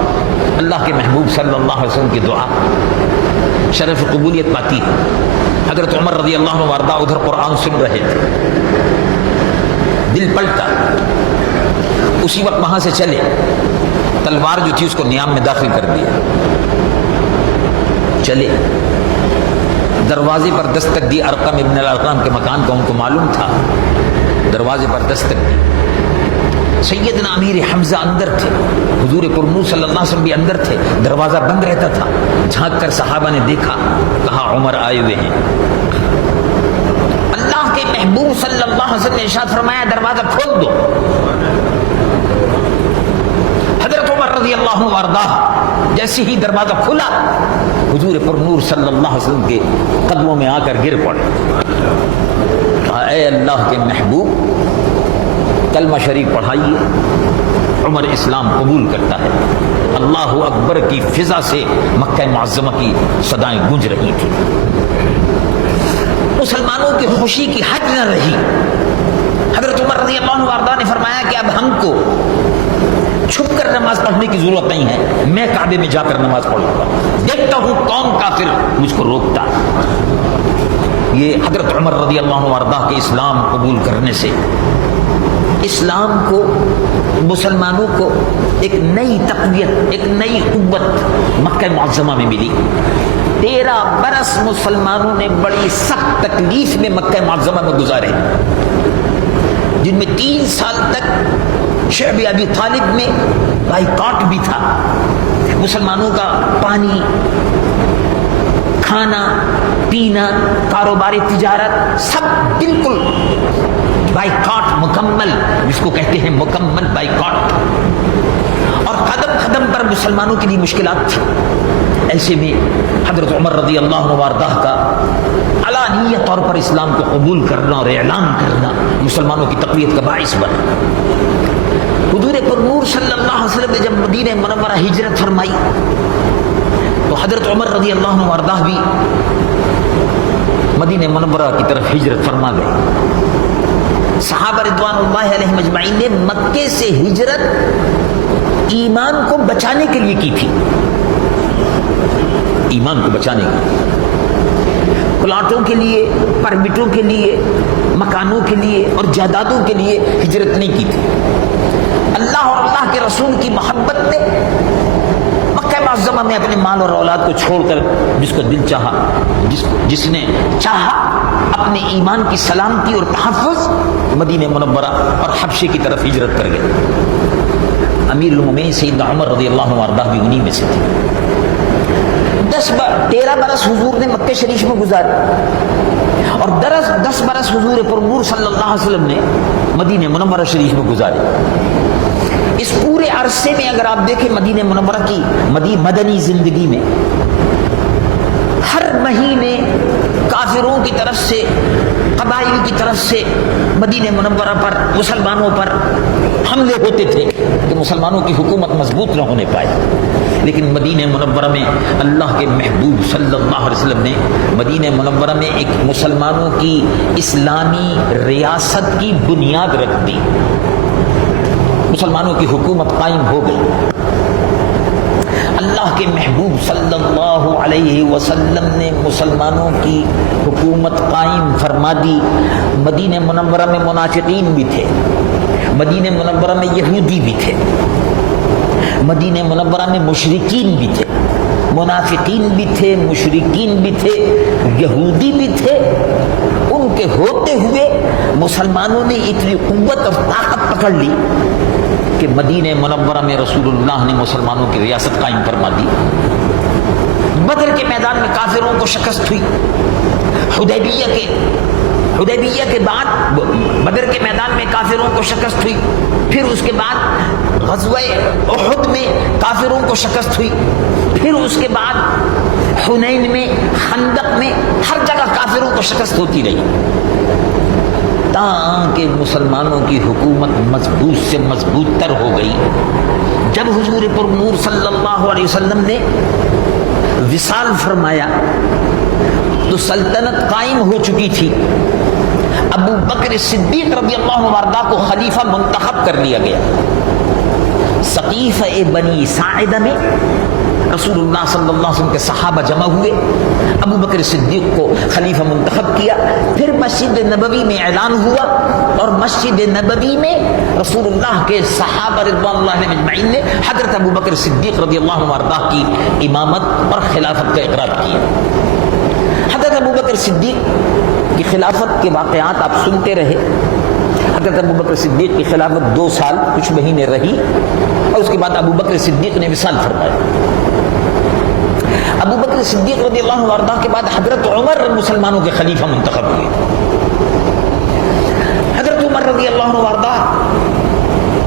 اللہ کے محبوب صلی اللہ علیہ وسلم کی دعا شرف قبولیت پاتی ہے. حضرت عمر رضی اللہ عنہ وارضہ ادھر قرآن سن رہے تھے، دل پلٹا. اسی وقت وہاں سے چلے، تلوار جو تھی اس کو نیام میں داخل کر دیا. چلے، دروازے پر دستک دی. ارقم ابن الارقم کے مکان کا ان کو معلوم تھا. دروازے پر دستک دی. سیدنا امیر حمزہ اندر تھے، حضور پر نور صلی اللہ علیہ وسلم بھی اندر تھے. دروازہ بند رہتا تھا. جھانک کر صحابہ نے دیکھا، کہا عمر آئے ہوئے ہیں. اللہ کے محبوب صلی اللہ علیہ وسلم نے ارشاد فرمایا دروازہ کھول دو. حضرت عمر رضی اللہ عنہ وارضاہ جیسے ہی دروازہ کھلا، حضور پر نور صلی اللہ علیہ وسلم کے قدموں میں آ کر گر پڑے. کہا اے اللہ کے محبوب، کلمہ شریف پڑھائیے. عمر اسلام قبول کرتا ہے. اللہ اکبر کی فضا سے مکہ معظمہ کی صدائیں گونج رہی تھی. مسلمانوں کی خوشی کی حد نہ رہی. حضرت عمر رضی اللہ عنہ وارضہ نے فرمایا کہ اب ہم کو چھپ کر نماز پڑھنے کی ضرورت نہیں ہے، میں کعبے میں جا کر نماز پڑھوں گا، دیکھتا ہوں کون کافر مجھ کو روکتا. یہ حضرت عمر رضی اللہ عنہ وارضہ کے اسلام قبول کرنے سے اسلام کو، مسلمانوں کو ایک نئی تقویت، ایک نئی قوت مکہ معظمہ میں ملی. 13 برس مسلمانوں نے بڑی سخت تکلیف میں مکہ معظمہ میں گزارے، جن میں 3 سال تک شعب ابی طالب میں بائیکاٹ بھی تھا. مسلمانوں کا پانی، کھانا پینا، کاروبار تجارت سب بالکل بائیکاٹ مکمل، جس کو کہتے ہیں مکمل بائیکاٹ. اور قدم قدم پر مسلمانوں کے لیے مشکلات تھی. ایسے میں حضرت عمر رضی اللہ عنہ وارضہ کا علانیہ طور پر اسلام کو قبول کرنا اور اعلان کرنا مسلمانوں کی تقویت کا باعث بنا. حضور پر نور صلی اللہ علیہ وسلم نے جب مدینہ منورہ ہجرت فرمائی تو حضرت عمر رضی اللہ عنہ وارضہ بھی مدینہ منورہ کی طرف ہجرت فرما گئے. صحابہ رضوان اللہ علیہم اجمعین نے مکے سے ہجرت ایمان کو بچانے کے لیے کی تھی. ایمان کو بچانے کے لیے، پلاٹوں کے لیے، پرمٹوں کے لیے، مکانوں کے لیے اور جائیدادوں کے لیے ہجرت نہیں کی تھی. اللہ اور اللہ کے رسول کی محبت نے مکہ معظمہ میں اپنے مال اور اولاد کو چھوڑ کر جس کو دل چاہا، جس نے چاہا اپنے ایمان کی سلامتی اور تحفظ، مدینہ منورہ اور حبشے کی طرف ہجرت کر گئے. امیر المومنین سیدنا عمر رضی اللہ عنہ وارضہ بھی انہی میں سے تھے. 13 برس حضور نے مکہ شریف میں گزارے اور 10 برس حضور پر نور صلی اللہ علیہ وسلم نے مدینہ منورہ شریف میں گزارے. اس پورے عرصے میں اگر آپ دیکھیں مدینہ منورہ کی مدنی زندگی میں ہر مہینے کافروں کی طرف سے، قبائل کی طرف سے مدینہ منورہ پر مسلمانوں پر حملے ہوتے تھے کہ مسلمانوں کی حکومت مضبوط نہ ہونے پائے. لیکن مدینہ منورہ میں اللہ کے محبوب صلی اللہ علیہ وسلم نے مدینہ منورہ میں ایک مسلمانوں کی اسلامی ریاست کی بنیاد رکھ دی. مسلمانوں کی حکومت قائم ہو گئی. اللہ کے محبوب صلی اللہ علیہ وسلم نے مسلمانوں کی حکومت قائم فرما دی. مدینہ منورہ میں منافقین بھی تھے، مدینہ منورہ میں یہودی بھی تھے، مدینہ منورہ میں مشرکین بھی تھے، منافقین بھی تھے، مشرکین بھی تھے، یہودی بھی تھے، ان کے ہوتے ہوئے مسلمانوں نے اتنی قوت اور طاقت پکڑ لی کہ مدینہ منورہ میں رسول اللہ نے مسلمانوں کی ریاست قائم فرما دی۔ بدر کے میدان میں کافروں کو شکست ہوئی، حدیبیہ کے بعد بدر کے میدان میں کافروں کو شکست ہوئی، پھر اس کے بعد غزوہ احد میں کافروں کو شکست ہوئی، پھر اس کے بعد حنین میں، خندق میں، ہر جگہ کافروں کو شکست ہوتی رہی، تاکہ مسلمانوں کی حکومت مضبوط سے مضبوط تر ہو گئی۔ جب حضور پر نور صلی اللہ علیہ وسلم نے وصال فرمایا تو سلطنت قائم ہو چکی تھی۔ ابو بکر صدیق رضی اللہ عنہ وارضہ کو خلیفہ منتخب کر لیا گیا۔ سقیفہ بنی ساعدہ میں رسول اللہ صلی اللہ علیہ وسلم کے صحابہ جمع ہوئے، ابو بکر صدیق کو خلیفہ منتخب کیا، پھر مسجد نبوی میں اعلان ہوا، اور مسجد نبوی میں رسول اللہ کے صحابہ رضوان اللہ علیہم اجمعین نے حضرت ابو بکر صدیق رضی اللہ عنہ وارضہ کی امامت اور خلافت کا اقرار کیا۔ حضرت ابو بکر صدیق کی خلافت کے واقعات آپ سنتے رہے۔ حضرت ابو بکر صدیق کی خلافت 2 سال کچھ مہینے رہی، اور اس کے بعد ابو بکر صدیق نے وصال فرمایا۔ ابو بکر صدیق رضی اللہ عنہ وارضہ کے بعد حضرت عمر مسلمانوں کے خلیفہ منتخب ہوئے۔ حضرت عمر رضی اللہ عنہ وارضہ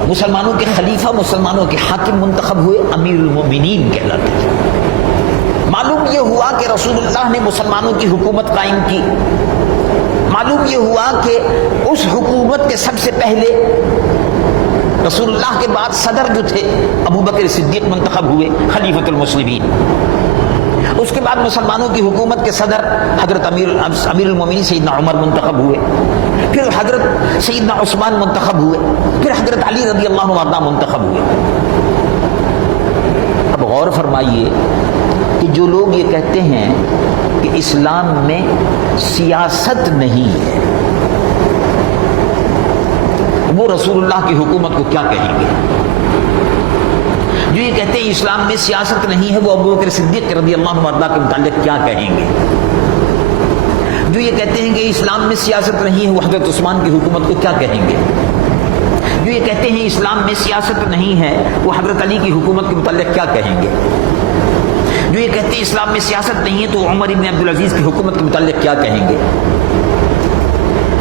مسلمانوں کے خلیفہ، مسلمانوں کے حاکم منتخب ہوئے، امیر المومنین کہلاتے تھے۔ معلوم یہ ہوا کہ رسول اللہ نے مسلمانوں کی حکومت قائم کی۔ معلوم یہ ہوا کہ اس حکومت کے سب سے پہلے رسول اللہ کے بعد صدر جو تھے ابو بکر صدیق منتخب ہوئے خلیفۃ المسلمین۔ اس کے بعد مسلمانوں کی حکومت کے صدر حضرت امیر المومنین سیدنا عمر منتخب ہوئے، پھر حضرت سیدنا عثمان منتخب ہوئے، پھر حضرت علی رضی اللہ عنہ منتخب ہوئے۔ اب غور فرمائیے کہ جو لوگ یہ کہتے ہیں کہ اسلام میں سیاست نہیں ہے، وہ رسول اللہ کی حکومت کو کیا کہیں گے؟ جو یہ کہتے ہیں اسلام میں سیاست نہیں ہے، وہ ابو بکر صدیق رضی اللہ عنہ کے متعلق کیا کہیں گے؟ جو یہ کہتے ہیں کہ اسلام میں سیاست نہیں ہے، وہ حضرت عثمان کی حکومت کو کیا کہیں گے؟ جو یہ کہتے ہیں اسلام میں سیاست نہیں ہے، وہ حضرت علی کی حکومت کے متعلق کیا کہیں گے؟ جو یہ کہتے ہیں اسلام میں سیاست نہیں ہے، تو عمر بن عبدالعزیز کی حکومت کے متعلق کیا کہیں گے؟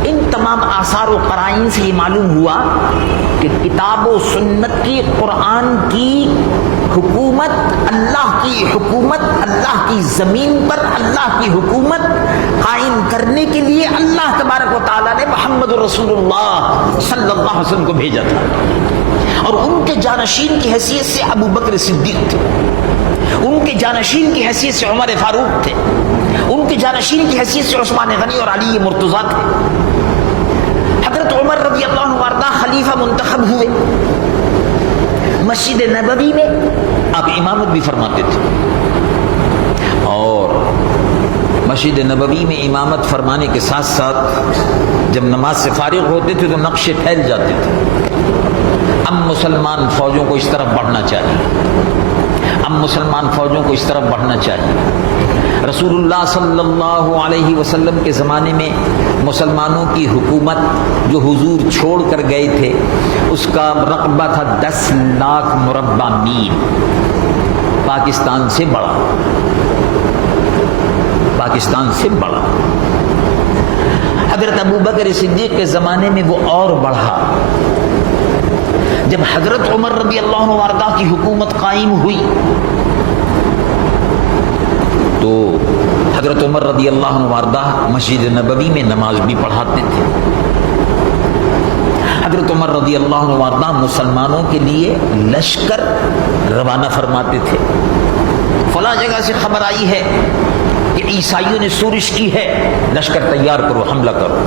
ان تمام آثار و قرائن سے یہ معلوم ہوا کہ کتاب و سنت کی، قرآن کی حکومت، اللہ کی حکومت، اللہ کی زمین پر اللہ کی حکومت قائم کرنے کے لیے اللہ تبارک و تعالیٰ نے محمد رسول اللہ صلی اللہ علیہ وسلم کو بھیجا تھا، اور ان کے جانشین کی حیثیت سے ابو بکر صدیق تھے، ان کے جانشین کی حیثیت سے عمر فاروق تھے، ان کے جانشین کی حیثیت سے عثمان غنی اور علی مرتضیٰ تھے۔ حضرت عمر رضی اللہ عنہ وارضہ خلیفہ منتخب ہوئے، مسجد نبوی میں آپ امامت بھی فرماتے تھے، اور مسجد نبوی میں امامت فرمانے کے ساتھ ساتھ جب نماز سے فارغ ہوتے تھے تو نقشے پھیل جاتے تھے۔ اب مسلمان فوجوں کو اس طرف بڑھنا چاہیے، اب مسلمان فوجوں کو اس طرف بڑھنا چاہیے۔ رسول اللہ صلی اللہ علیہ وسلم کے زمانے میں مسلمانوں کی حکومت جو حضور چھوڑ کر گئے تھے، اس کا رقبہ تھا 10 لاکھ مربع میل، پاکستان سے بڑا، پاکستان سے بڑا۔ حضرت ابو بکر صدیق کے زمانے میں وہ اور بڑھا۔ جب حضرت عمر رضی اللہ عنہ وارضہ کی حکومت قائم ہوئی تو حضرت عمر رضی اللہ عنہ وارضہ مسجد نبوی میں نماز بھی پڑھاتے تھے۔ حضرت عمر رضی اللہ عنہ وارضہ مسلمانوں کے لیے لشکر روانہ فرماتے تھے۔ فلاں جگہ سے خبر آئی ہے کہ عیسائیوں نے سورش کی ہے، لشکر تیار کرو، حملہ کرو۔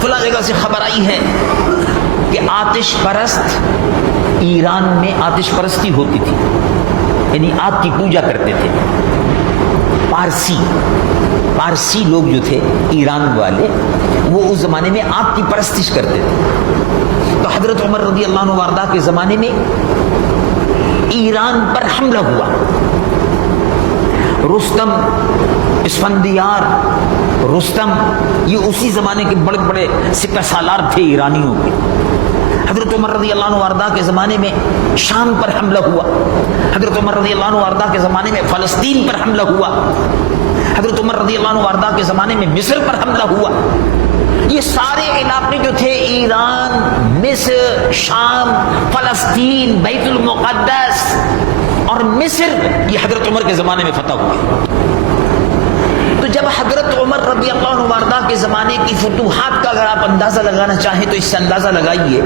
فلاں جگہ سے خبر آئی ہے کہ آتش پرست، ایران میں آتش پرستی ہوتی تھی، یعنی آگ کی پوجا کرتے تھے۔ پارسی لوگ جو تھے ایران والے، وہ اس زمانے میں آگ کی پرستش کرتے تھے۔ تو حضرت عمر رضی اللہ عنہ وارضہ کے زمانے میں ایران پر حملہ ہوا، رستم، اسفندیار، رستم، یہ اسی زمانے کے بڑے بڑے سپہ سالار تھے ایرانیوں کے۔ حضرت عمر رضی اللہ عنہ وارضا کے زمانے میں شام پر حملہ ہوا، حضرت عمر رضی اللہ عنہ وارضا کے زمانے میں فلسطین پر حملہ ہوا، حضرت عمر رضی اللہ عنہ وارضا کے زمانے میں مصر پر حملہ ہوا۔ یہ سارے علاقے جو تھے، ایران، مصر، شام، فلسطین، بیت المقدس اور مصر، یہ حضرت عمر کے زمانے میں فتح ہوئے۔ تو جب حضرت عمر رضی اللہ عنہ وارضا کے زمانے کی فتوحات کا اگر آپ اندازہ لگانا چاہیں تو اس سے اندازہ لگائیے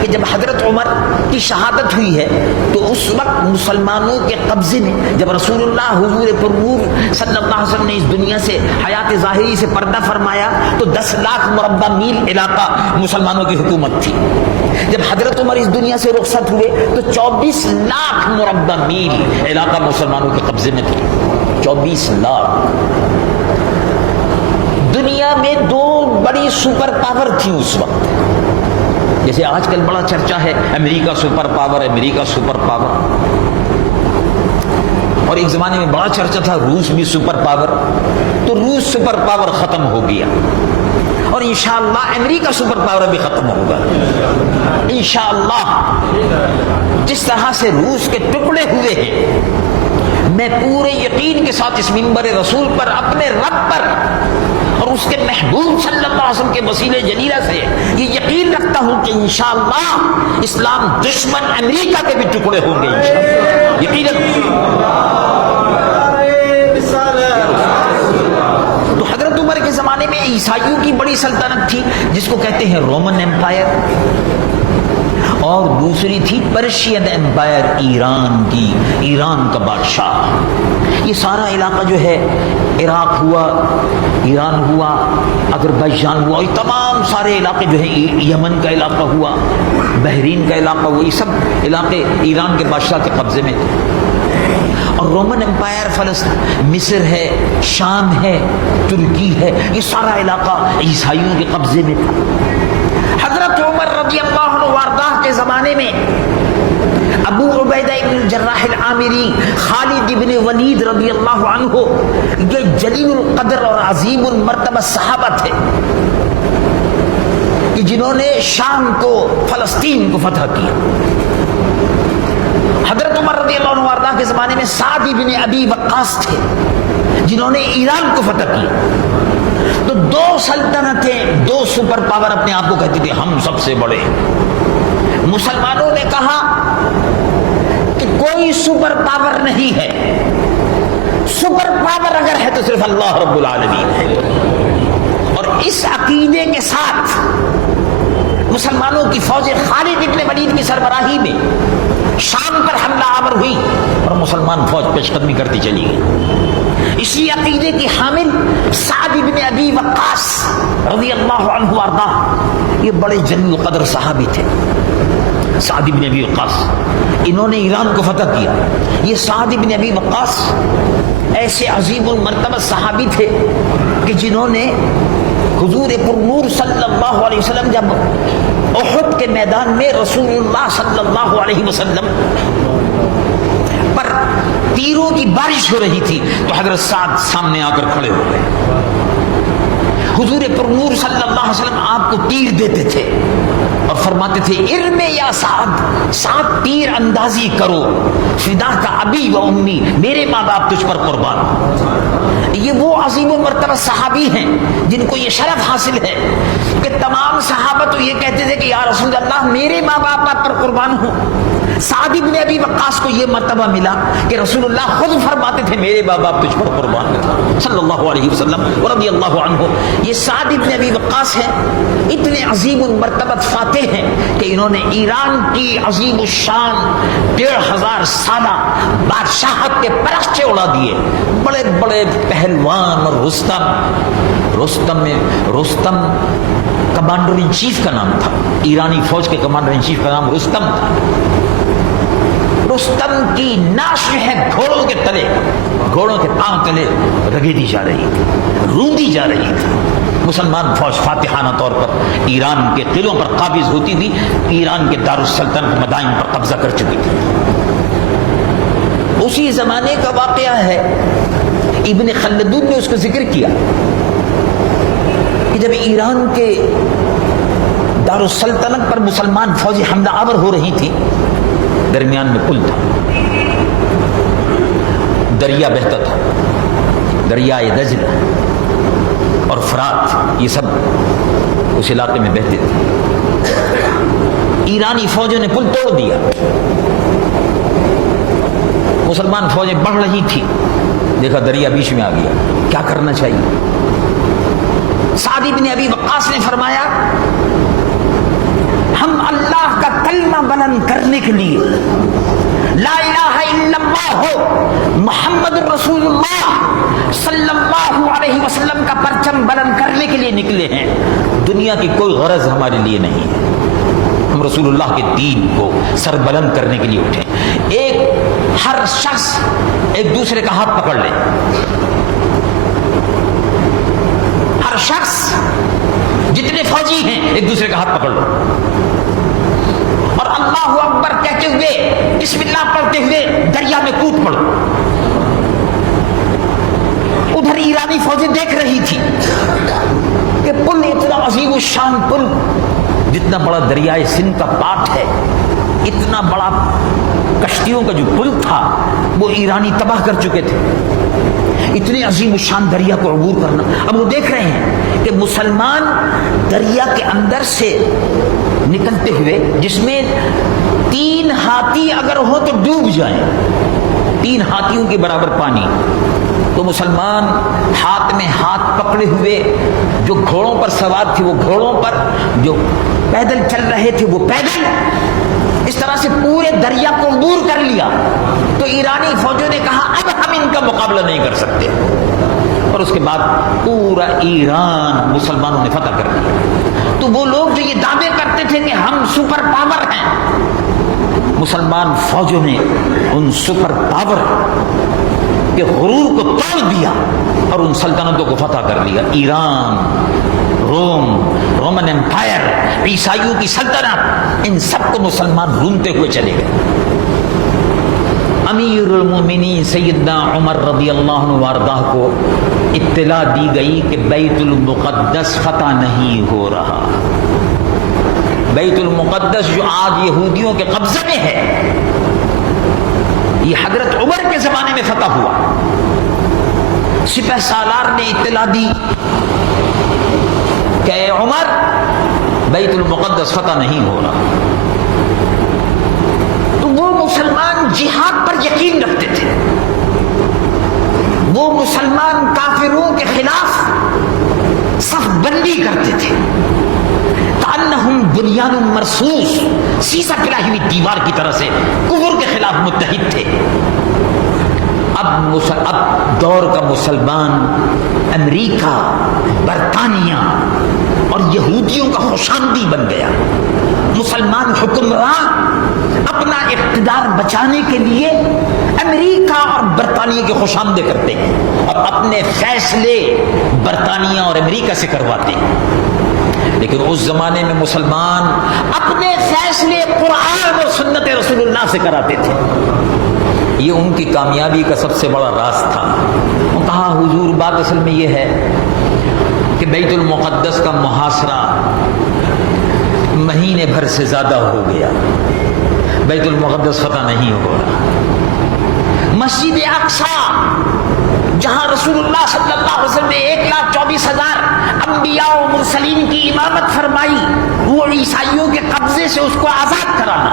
کہ جب حضرت عمر کی شہادت ہوئی ہے تو اس وقت مسلمانوں کے قبضے میں، جب رسول اللہ حضور پرنور صلی اللہ علیہ وسلم نے اس دنیا سے حیات ظاہری سے پردہ فرمایا تو 10 لاکھ مربع میل علاقہ مسلمانوں کی حکومت تھی۔ جب حضرت عمر اس دنیا سے رخصت ہوئے تو 24 لاکھ مربع میل علاقہ مسلمانوں کے قبضے میں تھی۔ 24 لاکھ۔ دنیا میں 2 بڑی سپر پاور تھی اس وقت، جیسے آج کل بڑا چرچا ہے امریکہ سپر پاور، امریکہ سپر پاور، اور ایک زمانے میں بڑا چرچا تھا روس بھی سپر پاور۔ تو روس سپر پاور ختم ہو گیا اور انشاءاللہ امریکہ سپر پاور بھی ختم ہوگا انشاءاللہ۔ جس طرح سے روس کے ٹکڑے ہوئے ہیں، میں پورے یقین کے ساتھ اس منبر رسول پر اپنے رب پر اور اس کے محبوب صلی اللہ علیہ وسلم کے وسیلے جلیلہ سے یہ یقین رکھتا ہوں کہ انشاءاللہ اسلام دشمن امریکہ کے بھی ٹکڑے ہوں گے انشاءاللہ، یقیناً۔ تو حضرت عمر کے زمانے میں عیسائیوں کی بڑی سلطنت تھی جس کو کہتے ہیں رومن ایمپائر، اور دوسری تھی پرشین ایمپائر، ایران کی، ایران کا بادشاہ۔ یہ سارا علاقہ جو ہے، عراق ہوا، ایران ہوا، اذربائیجان ہوا، یہ تمام سارے علاقے جو ہیں، یمن کا علاقہ ہوا، بحرین کا علاقہ ہوا، یہ سب علاقے ایران کے بادشاہ کے قبضے میں تھے۔ اور رومن ایمپائر فلسطین، مصر ہے، شام ہے، ترکی ہے، یہ سارا علاقہ عیسائیوں کے قبضے میں تھا۔ حضرت عمر رضی اللہ عنہ وارضہ کے زمانے میں ابو عبیدہ ابن الجراح العامری، خالد ابن ولید رضی اللہ عنہ، یہ جلیل القدر اور عظیم المرتبہ صحابہ تھے کہ جنہوں نے شام کو، فلسطین کو فتح کیا۔ حضرت عمر رضی اللہ عنہ وارضہ کے زمانے میں سعد ابن ابی وقاص تھے جنہوں نے ایران کو فتح کیا۔ تو 2 سلطنتیں، 2 سپر پاور اپنے آپ کو کہتی تھی ہم سب سے بڑے۔ مسلمانوں نے کہا کہ کوئی سپر پاور نہیں ہے، سپر پاور اگر ہے تو صرف اللہ رب العالمین ہے۔ اور اس عقیدے کے ساتھ مسلمانوں کی فوج خالد ابن ولید کی سربراہی میں شام پر حملہ آور ہوئی اور مسلمان فوج پیش قدمی کرتی چلی گئی۔ اسی عقیدے کی حامل سعد ابن ابی وقاص رضی اللہ عنہ وارضہ، یہ بڑے جلیل القدر صحابی تھے۔ سعد ابن ابی وقاص، انہوں نے ایران کو فتح کیا۔ یہ سعد ابن ابی وقاص ایسے عظیم المرتبہ صحابی تھے کہ جنہوں نے حضور پرنور صلی اللہ علیہ وسلم جب احد کے میدان میں رسول اللہ صلی اللہ علیہ وسلم پر تیروں کی بارش ہو رہی تھی تو حضرت سعد سامنے آ کر کھڑے ہو گئے۔ حضور پرنور صلی اللہ علیہ وسلم آپ کو تیر دیتے تھے اور فرماتے تھے ارمے یا سعد، سعد تیر اندازی کرو، فدا کا ابی و امی، میرے ماں باپ تجھ پر قربان۔ یہ وہ عظیم و مرتبہ صحابی ہیں جن کو یہ شرف حاصل ہے کہ تمام صحابہ تو یہ کہتے تھے کہ یا رسول اللہ میرے ماں باپ آپ پر قربان ہوں۔ سعد ابن ابی وقاص کو یہ مرتبہ ملا کہ رسول اللہ خود فرماتے تھے میرے ماں باپ تجھ پر قربان صلی اللہ علیہ وسلم رضی اللہ عنہ۔ یہ سعد ابن ابی وقاص ہیں، اتنے عظیم المرتبہ فاتح ہیں کہ انہوں نے ایران کی عظیم الشان 1500 سالہ بادشاہت کے پرچے اڑا دیے۔ بڑے بڑے پہلوان، اور رستم کمانڈر ان چیف کا نام تھا، ایرانی فوج کے کمانڈر ان چیف کا نام رستم تھا۔ رستم کی ناش ہے گھوڑوں کے تلے، گھوڑوں کے پاؤں تلے رگیدی جا رہی تھی، روندی جا رہی تھی۔ مسلمان فوج فاتحانہ طور پر ایران کے قلعوں پر قابض ہوتی تھی، ایران کے دارالسلطنت مدائن پر قبضہ کر چکی تھی۔ اسی زمانے کا واقعہ ہے. ابن خلدون نے اس کو ذکر کیا کہ جب ایران کے دارالسلطنت پر مسلمان فوجی حملہ آور ہو رہی تھی، درمیان میں پل تھا، دریا بہتا تھا، دریائے دجلہ اور فرات، یہ سب اس علاقے میں بہتے تھے. ایرانی فوجوں نے پل توڑ دیا، مسلمان فوجیں بڑھ رہی تھی، دیکھا دریا بیچ میں آ گیا، کیا کرنا چاہیے؟ سعد بن ابی وقاص نے فرمایا ہم اللہ کا کلمہ بلند کرنے کے لیے لا الہ الا اللہ محمد رسول اللہ صلی اللہ علیہ وسلم کا پرچم بلند کرنے کے لیے نکلے ہیں. دنیا کی کوئی غرض ہمارے لیے نہیں ہے، ہم رسول اللہ کے دین کو سر بلند کرنے کے لیے اٹھے. ہر شخص ایک دوسرے کا ہاتھ پکڑ لے، ہر شخص جتنے فوجی ہیں ایک دوسرے کا ہاتھ پکڑ لو اور اللہ اکبر کہتے ہوئے، بسم اللہ پڑھتے ہوئے دریا میں کود پڑو. ادھر ایرانی فوجیں دیکھ رہی تھی کہ پل اتنا عظیم الشان پل، جتنا بڑا دریائے سندھ کا پاٹ ہے، اتنا بڑا کشتیوں کا جو پل تھا وہ ایرانی تباہ کر چکے تھے. اتنے عظیم الشان دریا کو عبور کرنا. اب وہ دیکھ رہے ہیں کہ مسلمان دریا کے اندر سے نکلتے ہوئے، جس میں 3 ہاتھی اگر ہو تو ڈوب جائیں، 3 ہاتھیوں کے برابر پانی، تو مسلمان ہاتھ میں ہاتھ پکڑے ہوئے، جو گھوڑوں پر سوار تھے وہ گھوڑوں پر، جو پیدل چل رہے تھے وہ پیدل، اس طرح سے پورے دریا کو عبور کر لیا. تو ایرانی فوجوں نے کہا اب ہم ان کا مقابلہ نہیں کر سکتے، اور اس کے بعد پورا ایران مسلمانوں نے فتح کر لیا. تو وہ لوگ جو یہ دعوے کرتے تھے کہ ہم سپر پاور ہیں، مسلمان فوجوں نے ان سپر پاور کے غرور کو توڑ دیا اور ان سلطنتوں کو فتح کر لیا. ایران، رومن امپائر، عیسائیوں کی سلطنت، ان سب کو مسلمان رومتے ہوئے چلے گئے. امیر المومنین سیدنا عمر رضی اللہ عنہ وارضاہ کو اطلاع دی گئی کہ بیت المقدس فتح نہیں ہو رہا. بیت المقدس جو آج یہودیوں کے قبضے میں ہے، یہ حضرت عمر کے زمانے میں فتح ہوا. سپہ سالار نے اطلاع دی کہ اے عمر، بیت المقدس فتح نہیں ہو رہا. تو وہ مسلمان جہاد پر یقین رکھتے تھے، وہ مسلمان کافروں کے خلاف صف بندی کرتے تھے. کأنہم بنیان مرصوص، سیسا پلائی ہوئی دیوار کی طرح سے کفر کے خلاف متحد تھے. اب دور کا مسلمان امریکہ، برطانیہ اور یہودیوں کا خوشامدی بن گیا. مسلمان حکمران اپنا اقتدار بچانے کے لیے امریکہ اور برطانیہ کے خوشامدے کرتے ہیں اور اپنے فیصلے برطانیہ اور امریکہ سے کرواتے ہیں. لیکن اس زمانے میں مسلمان اپنے فیصلے قرآن اور سنت رسول اللہ سے کراتے تھے. یہ ان کی کامیابی کا سب سے بڑا راز تھا. وہ کہا حضور بات اصل میں یہ ہے کہ بیت المقدس کا محاصرہ مہینے بھر سے زیادہ ہو گیا، بیت المقدس فتح نہیں ہو رہا. مسجد اقصی جہاں رسول اللہ صلی اللہ علیہ وسلم نے 1,24,000 انبیاء و مرسلین کی امامت فرمائی، وہ عیسائیوں کے قبضے سے اس کو آزاد کرانا،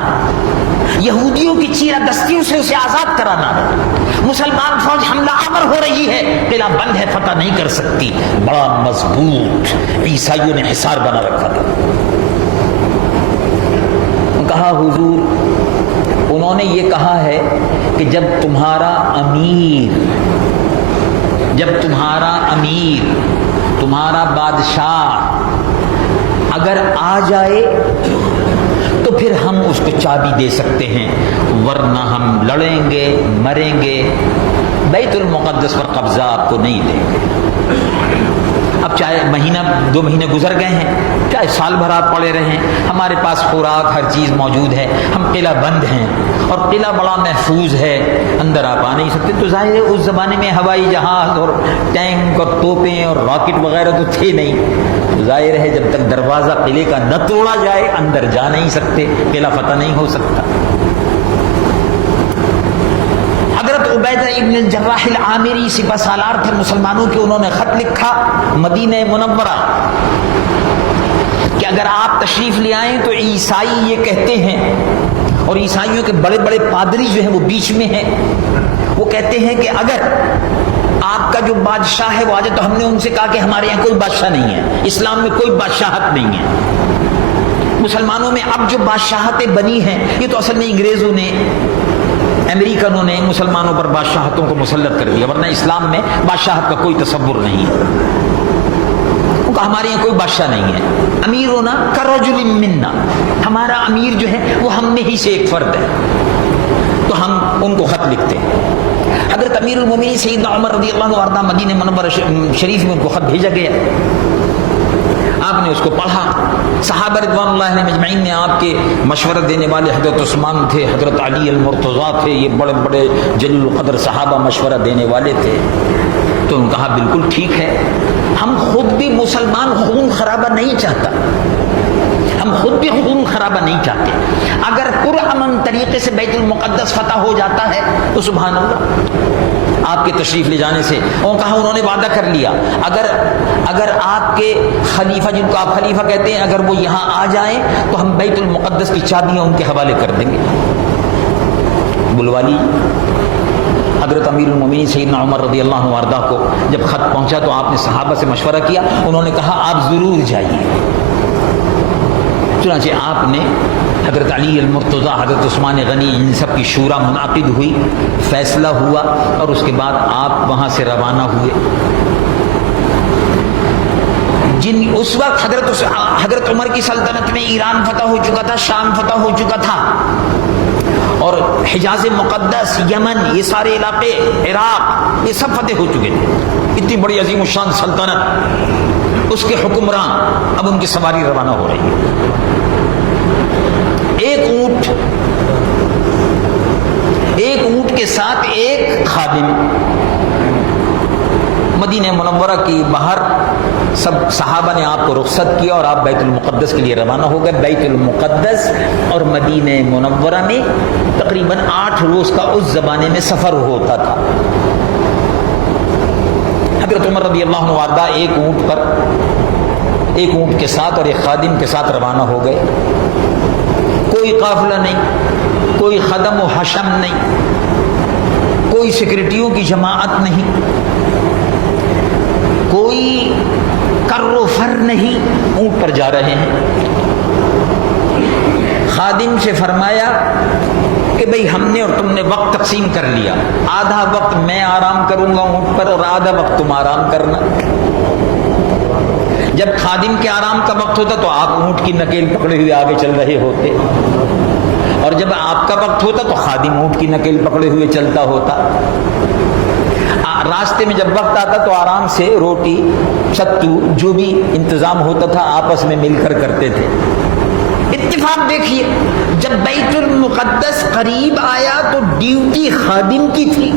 یہودیوں کی چیرہ دستیوں سے اسے آزاد کرانا. مسلمان فوج حملہ آور ہو رہی ہے، قلعہ بند ہے، فتح نہیں کر سکتی. بڑا مضبوط عیسائیوں نے حصار بنا رکھا تھا. کہا حضور، انہوں نے یہ کہا ہے کہ جب تمہارا امیر تمہارا بادشاہ اگر آ جائے تو پھر ہم اس کو چابی دے سکتے ہیں، ورنہ ہم لڑیں گے، مریں گے، بیت المقدس پر قبضہ آپ کو نہیں دیں گے. اب چاہے مہینہ 2 مہینے گزر گئے ہیں، چاہے سال بھر آپ پڑے رہیں، ہمارے پاس خوراک ہر چیز موجود ہے، ہم قلعہ بند ہیں اور قلعہ بڑا محفوظ ہے، اندر آپ آ نہیں سکتے، تو ظاہر ہے اس زمانے میں ہوائی جہاز اور ٹینک اور توپیں اور راکٹ وغیرہ تو تھے نہیں، ظاہر ہے جب تک دروازہ قلعے کا نہ توڑا جائے اندر جا نہیں سکتے، قلعہ فتح نہیں ہو سکتا۔ حضرت عبیدہ ابن الجراح العامری سپہ سالار تھے مسلمانوں کے، انہوں نے خط لکھا مدینہ منورہ کہ اگر آپ تشریف لے آئیں تو عیسائی یہ کہتے ہیں، اور عیسائیوں کے بڑے بڑے پادری جو ہیں وہ بیچ میں ہیں، وہ کہتے ہیں کہ اگر آپ کا جو بادشاہ ہے وہ آ جائے، تو ہم نے ان سے کہا کہ ہمارے یہاں کوئی بادشاہ نہیں ہے، اسلام میں کوئی بادشاہت نہیں ہے، مسلمانوں میں اب جو بادشاہتیں بنی ہیں یہ تو اصل میں انگریزوں نے، امریکنوں نے مسلمانوں پر بادشاہتوں کو مسلط کر دیا، ورنہ اسلام میں بادشاہت کا کوئی تصور نہیں ہے، ہمارے یہاں کوئی بادشاہ نہیں ہے، امیرنا کرجل منا، ہمارا امیر جو ہے وہ ہم میں ہی سے ایک فرد ہے، تو ہم ان کو خط لکھتے ہیں۔ حضرت امیر المومنین سیدنا عمر رضی اللہ عنہ وارضہ مدینہ منورہ شریف میں ان کو خط بھیجا گیا، آپ نے اس کو پڑھا، صحابہ رضوان اللہ علیہم اجمعین نے آپ کے مشورہ دینے والے حضرت عثمان تھے، حضرت علی المرتضیٰ تھے، یہ بڑے بڑے جلیل القدر صحابہ مشورہ دینے والے تھے، تو انہوں نے کہا بالکل ٹھیک ہے، ہم خود بھی مسلمان خون خرابہ نہیں چاہتا، ہم خود بھی خون خرابہ نہیں چاہتے، اگر پرامن طریقے سے بیت المقدس فتح ہو جاتا ہے تو سبحان اللہ آپ کے تشریف لے جانے سے، اور کہا انہوں نے وعدہ کر لیا اگر آپ کے خلیفہ، جن کو آپ خلیفہ کہتے ہیں، اگر وہ یہاں آ جائیں تو ہم بیت المقدس کی چابیاں ان کے حوالے کر دیں گے۔ بلوا لی حضرت امیر المومنین سیدنا عمر رضی اللہ عنہ وارضہ کو جب خط پہنچا تو آپ نے صحابہ سے مشورہ کیا، انہوں نے کہا آپ ضرور جائیے، چنانچہ آپ نے حضرت علی المرتضیٰ، حضرت عثمان غنی، ان سب کی شورا منعقد ہوئی، فیصلہ ہوا، اور اس کے بعد آپ وہاں سے روانہ ہوئے۔ اس وقت حضرت عمر کی سلطنت میں ایران فتح ہو چکا تھا، شام فتح ہو چکا تھا، اور حجاز مقدس، یمن، یہ سارے علاقے، عراق، یہ سب فتح ہو چکے تھے، اتنی بڑی عظیم الشان سلطنت، اس کے حکمران اب ان کی سواری روانہ ہو رہی ہے، ایک اونٹ کے ساتھ ایک خادم، مدینہ منورہ کی باہر سب صحابہ نے آپ کو رخصت کیا اور آپ بیت المقدس کے لیے روانہ ہو گئے۔ بیت المقدس اور مدینہ منورہ میں تقریباً 8 روز کا اس زمانے میں سفر ہوتا تھا۔ حضرت عمر رضی اللہ عنہ وارضہ ایک اونٹ کے ساتھ اور ایک خادم کے ساتھ روانہ ہو گئے، کوئی قافلہ نہیں، کوئی خدم و حشم نہیں، کوئی سیکورٹیوں کی جماعت نہیں، کوئی کر و فر نہیں، اونٹ پر جا رہے ہیں۔ خادم سے فرمایا کہ بھئی ہم نے اور تم نے وقت تقسیم کر لیا، آدھا وقت میں آرام کروں گا اونٹ پر اور آدھا وقت تم آرام کرنا۔ جب خادم کے آرام کا وقت ہوتا تو آپ اونٹ کی نکیل پکڑے ہوئے آگے چل رہے ہوتے، اور جب آپ کا وقت ہوتا تو خادم اونٹ کی نکیل پکڑے ہوئے چلتا ہوتا۔ راستے میں جب وقت آتا تو آرام سے روٹی، ستو، جو بھی انتظام ہوتا تھا آپس میں مل کر کرتے تھے۔ اتفاق دیکھیے، جب بیت المقدس قریب آیا تو ڈیوٹی خادم کی تھی،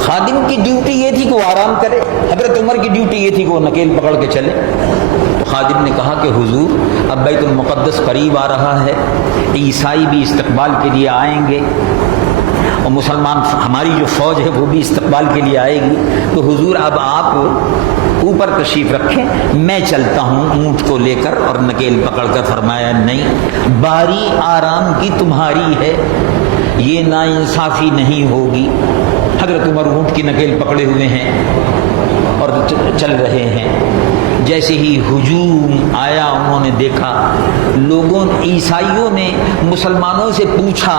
خادم کی ڈیوٹی یہ تھی کہ وہ آرام کرے، حضرت عمر کی ڈیوٹی یہ تھی کہ وہ نکیل پکڑ کے چلے۔ تو خادم نے کہا کہ حضور اب بیت المقدس قریب آ رہا ہے، عیسائی بھی استقبال کے لیے آئیں گے اور مسلمان، ہماری جو فوج ہے وہ بھی استقبال کے لیے آئے گی، تو حضور اب آپ اوپر تشریف رکھیں، میں چلتا ہوں اونٹ کو لے کر اور نکیل پکڑ کر۔ فرمایا نہیں، باری آرام کی تمہاری ہے، یہ ناانصافی نہیں ہوگی۔ حضرت عمر اونٹ کی نکیل پکڑے ہوئے ہیں اور چل رہے ہیں، جیسے ہی ہجوم آیا انہوں نے دیکھا، عیسائیوں نے مسلمانوں سے پوچھا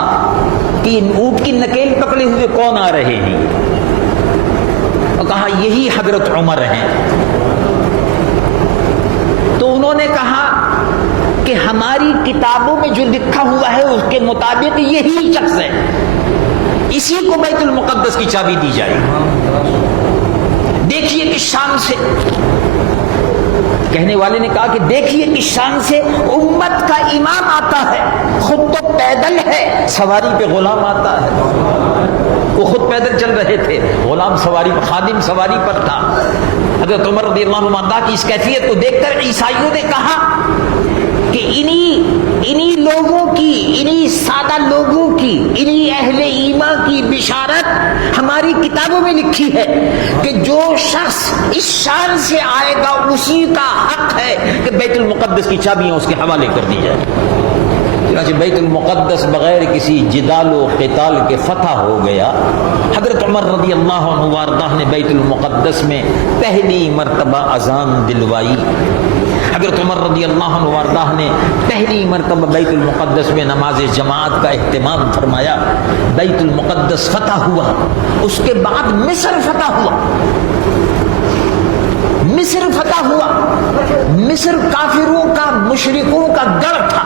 کہ اونٹ کی نکیل پکڑے ہوئے کون آ رہے ہیں، اور کہا یہی حضرت عمر ہیں۔ تو انہوں نے کہا کہ ہماری کتابوں میں جو لکھا ہوا ہے اس کے مطابق یہی شخص ہے، اسی کو بیت المقدس کی چابی دی جائے گی۔ دیکھیے کس شان سے، کہنے والے نے کہا کہ دیکھیے کس شان سے امت کا امام آتا ہے، خود تو پیدل ہے، سواری پہ غلام آتا ہے۔ وہ خود پیدل چل رہے تھے، غلام سواری پر، خادم سواری پر تھا۔ حضرت عمر رضی اللہ عنہ کی اس کیفیت کو دیکھ کر عیسائیوں نے کہا کہ انہی لوگوں کی، انہی سادہ لوگوں کی، انہی اہل ایمان کی بشارت ہماری کتابوں میں لکھی ہے کہ جو شخص اس شان سے آئے گا اسی کا حق ہے کہ بیت المقدس کی چابیاں اس کے حوالے کر دی جائے۔ چنانچہ بیت المقدس بغیر کسی جدال و قتال کے فتح ہو گیا۔ حضرت عمر رضی اللہ عنہ وارضہ نے بیت المقدس میں پہلی مرتبہ اذان دلوائی۔ حضرت عمر رضی اللہ عنہ وارضہ نے پہلی مرتبہ بیت المقدس میں نماز جماعت کا اہتمام فرمایا۔ بیت المقدس فتح ہوا، اس کے بعد مصر فتح ہوا۔ مصر فتح ہوا، مصر کافروں کا، مشرکوں کا گڑھ تھا۔